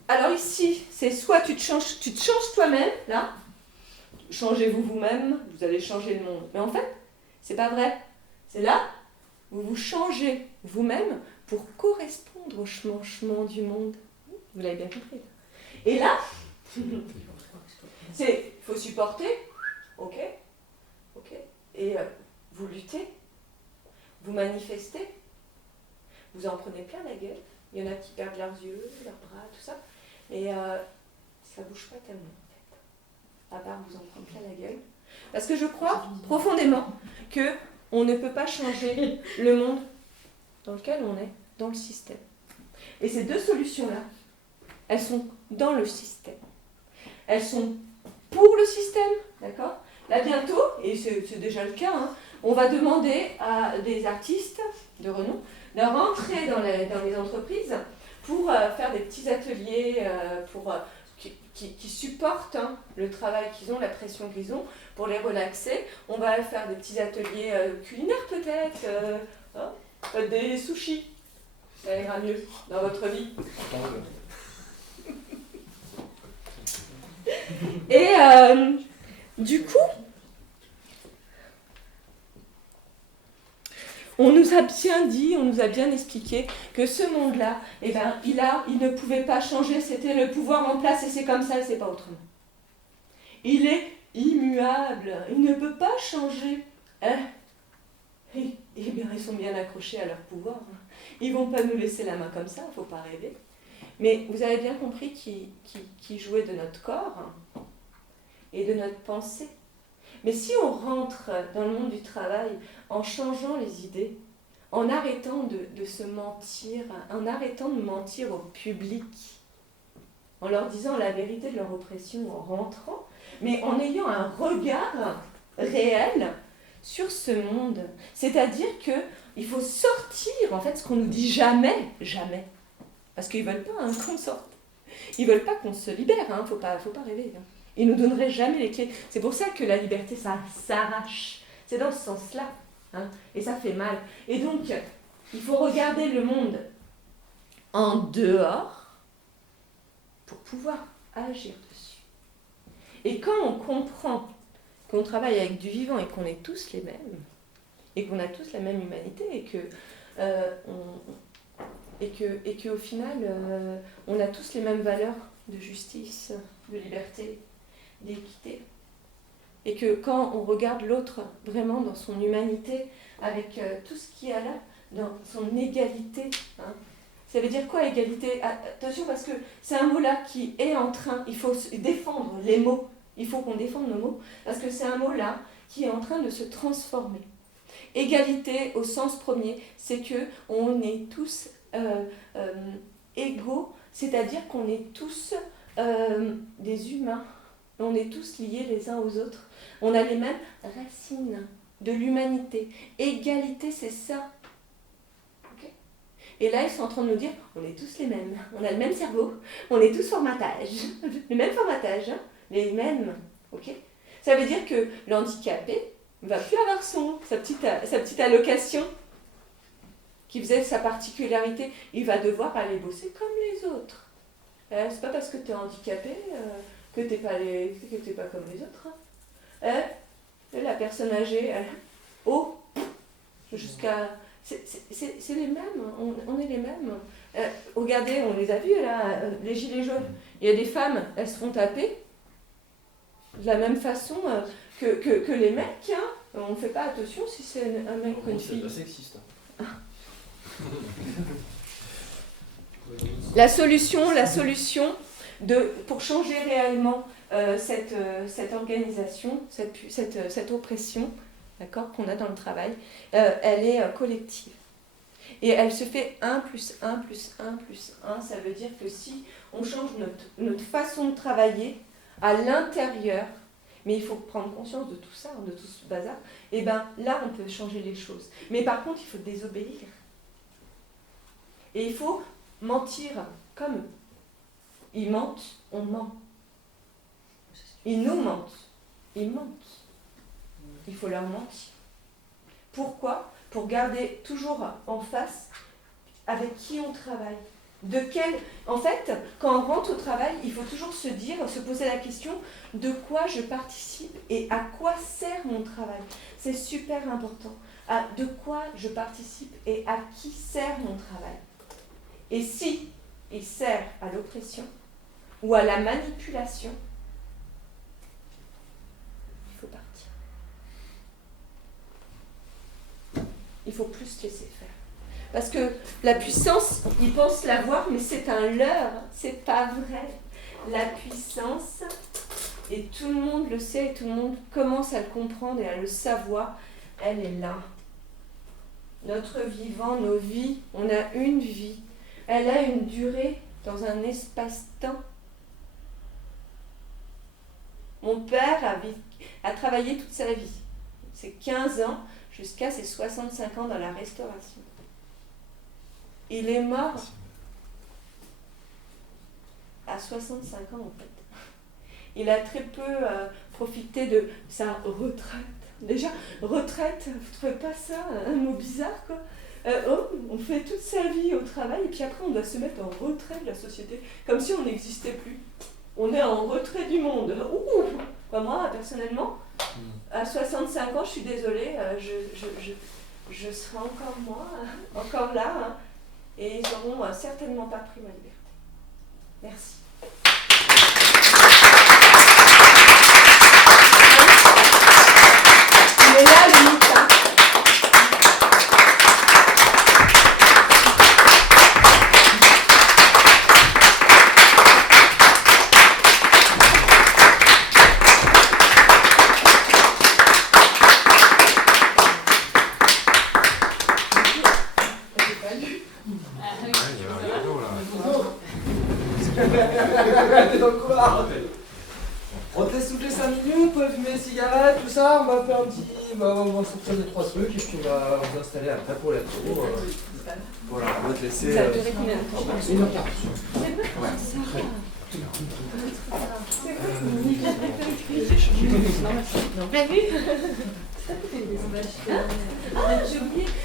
alors ici, c'est soit tu te changes toi-même, là, changez-vous vous-même, vous allez changer le monde. Mais en fait, c'est pas vrai. C'est là, vous vous changez vous-même pour correspondre au changement du monde. Vous l'avez bien compris. Et là, il faut supporter, ok, et vous luttez, vous manifestez, vous en prenez plein la gueule. Il y en a qui perdent leurs yeux, leurs bras, tout ça. Mais ça bouge pas tellement, en fait. À part vous en prendre plein la gueule. Parce que je crois profondément qu'on ne peut pas changer le monde dans lequel on est, dans le système. Et ces deux solutions-là, elles sont dans le système. Elles sont pour le système, d'accord ? Là, bientôt, et c'est déjà le cas, hein, on va demander à des artistes de renom de rentrer dans les entreprises pour faire des petits ateliers qui supportent le travail qu'ils ont, la pression qu'ils ont, pour les relaxer. On va faire des petits ateliers culinaires peut-être, des sushis. Ça ira mieux dans votre vie. Et du coup, on nous a bien dit, on nous a bien expliqué que ce monde-là, il ne pouvait pas changer, c'était le pouvoir en place et c'est comme ça et c'est pas autrement. Il est immuable, il ne peut pas changer. Eh bien, ils sont bien accrochés à leur pouvoir. Ils vont pas nous laisser la main comme ça, faut pas rêver. Mais vous avez bien compris qui jouait de notre corps et de notre pensée. Mais si on rentre dans le monde du travail en changeant les idées, en arrêtant de se mentir, en arrêtant de mentir au public, en leur disant la vérité de leur oppression, en rentrant, mais en ayant un regard réel sur ce monde. C'est-à-dire qu'il faut sortir, en fait, ce qu'on nous dit jamais. Parce qu'ils ne veulent pas qu'on sorte. Ils ne veulent pas qu'on se libère, faut pas rêver. Ils ne nous donneraient jamais les clés. C'est pour ça que la liberté, ça s'arrache. C'est dans ce sens-là. Et ça fait mal. Et donc, il faut regarder le monde en dehors pour pouvoir agir dessus. Et quand on comprend qu'on travaille avec du vivant et qu'on est tous les mêmes, et qu'on a tous la même humanité, et qu'au final, on a tous les mêmes valeurs de justice, de liberté, d'équité. Et que quand on regarde l'autre vraiment dans son humanité, avec tout ce qu'il y a là, dans son égalité, ça veut dire quoi égalité ? Attention, parce que c'est un mot-là qui est en train, il faut défendre les mots, il faut qu'on défende nos mots, parce que c'est un mot-là qui est en train de se transformer. Égalité, au sens premier, c'est qu'on est tous égaux, c'est-à-dire qu'on est tous des humains, on est tous liés les uns aux autres, on a les mêmes racines de l'humanité. Égalité, c'est ça. Okay. Et là, ils sont en train de nous dire, on est tous les mêmes, on a le même cerveau, on est tous formatage, le même formatage, les mêmes. Okay. Ça veut dire que l'handicapé, il ne va plus avoir sa petite allocation qui faisait sa particularité. Il va devoir aller bosser comme les autres. C'est pas parce que tu es handicapé que tu n'es pas comme les autres. La personne âgée, jusqu'à... C'est les mêmes, on est les mêmes. Regardez, on les a vus là, les gilets jaunes. Il y a des femmes, elles se font taper de la même façon que les mecs. Hein. On ne fait pas attention si c'est un mec ou une fille. C'est sexiste. La solution pour changer réellement cette organisation, cette oppression, d'accord, qu'on a dans le travail, elle est collective. Et elle se fait 1 plus 1 plus 1 plus 1. Ça veut dire que si on change notre façon de travailler à l'intérieur, mais il faut prendre conscience de tout ça, de tout ce bazar, et bien là, on peut changer les choses. Mais par contre, il faut désobéir. Et il faut mentir comme eux. Ils mentent, on ment. Ils nous mentent, ils mentent. Il faut leur mentir. Pourquoi ? Pour garder toujours en face avec qui on travaille. En fait, quand on rentre au travail, il faut toujours se poser la question de quoi je participe et à quoi sert mon travail. C'est super important. De quoi je participe et à qui sert mon travail. Et si il sert à l'oppression ou à la manipulation, il faut partir. Il faut plus se laisser faire. Parce que la puissance, ils pensent l'avoir, mais c'est un leurre, c'est pas vrai. La puissance, et tout le monde le sait, et tout le monde commence à le comprendre et à le savoir, elle est là. Notre vivant, nos vies, on a une vie. Elle a une durée dans un espace-temps. Mon père a travaillé toute sa vie. C'est 15 ans jusqu'à ses 65 ans dans la restauration. Il est mort à 65 ans en fait. Il a très peu profité de sa retraite. Déjà, retraite, vous ne trouvez pas ça un mot bizarre quoi ? On fait toute sa vie au travail et puis après on doit se mettre en retrait de la société, comme si on n'existait plus. On est en retrait du monde. Moi, personnellement, à 65 ans, je suis désolée, je serai encore moi, encore là, hein, et ils n'auront certainement pas pris ma liberté. Merci. Mais là, je n'y pas. T'es dans le couloir. On te laisse toutes les 5 minutes, on peut fumer des cigarettes, tout ça, on va faire un petit... on va sortir 2-3 trucs et puis on va vous installer après pour la tour. Voilà, on va te laisser... Ça a duré combien de temps ? 1h40. C'est vrai ? Ouais. T'as vu ? J'ai oublié.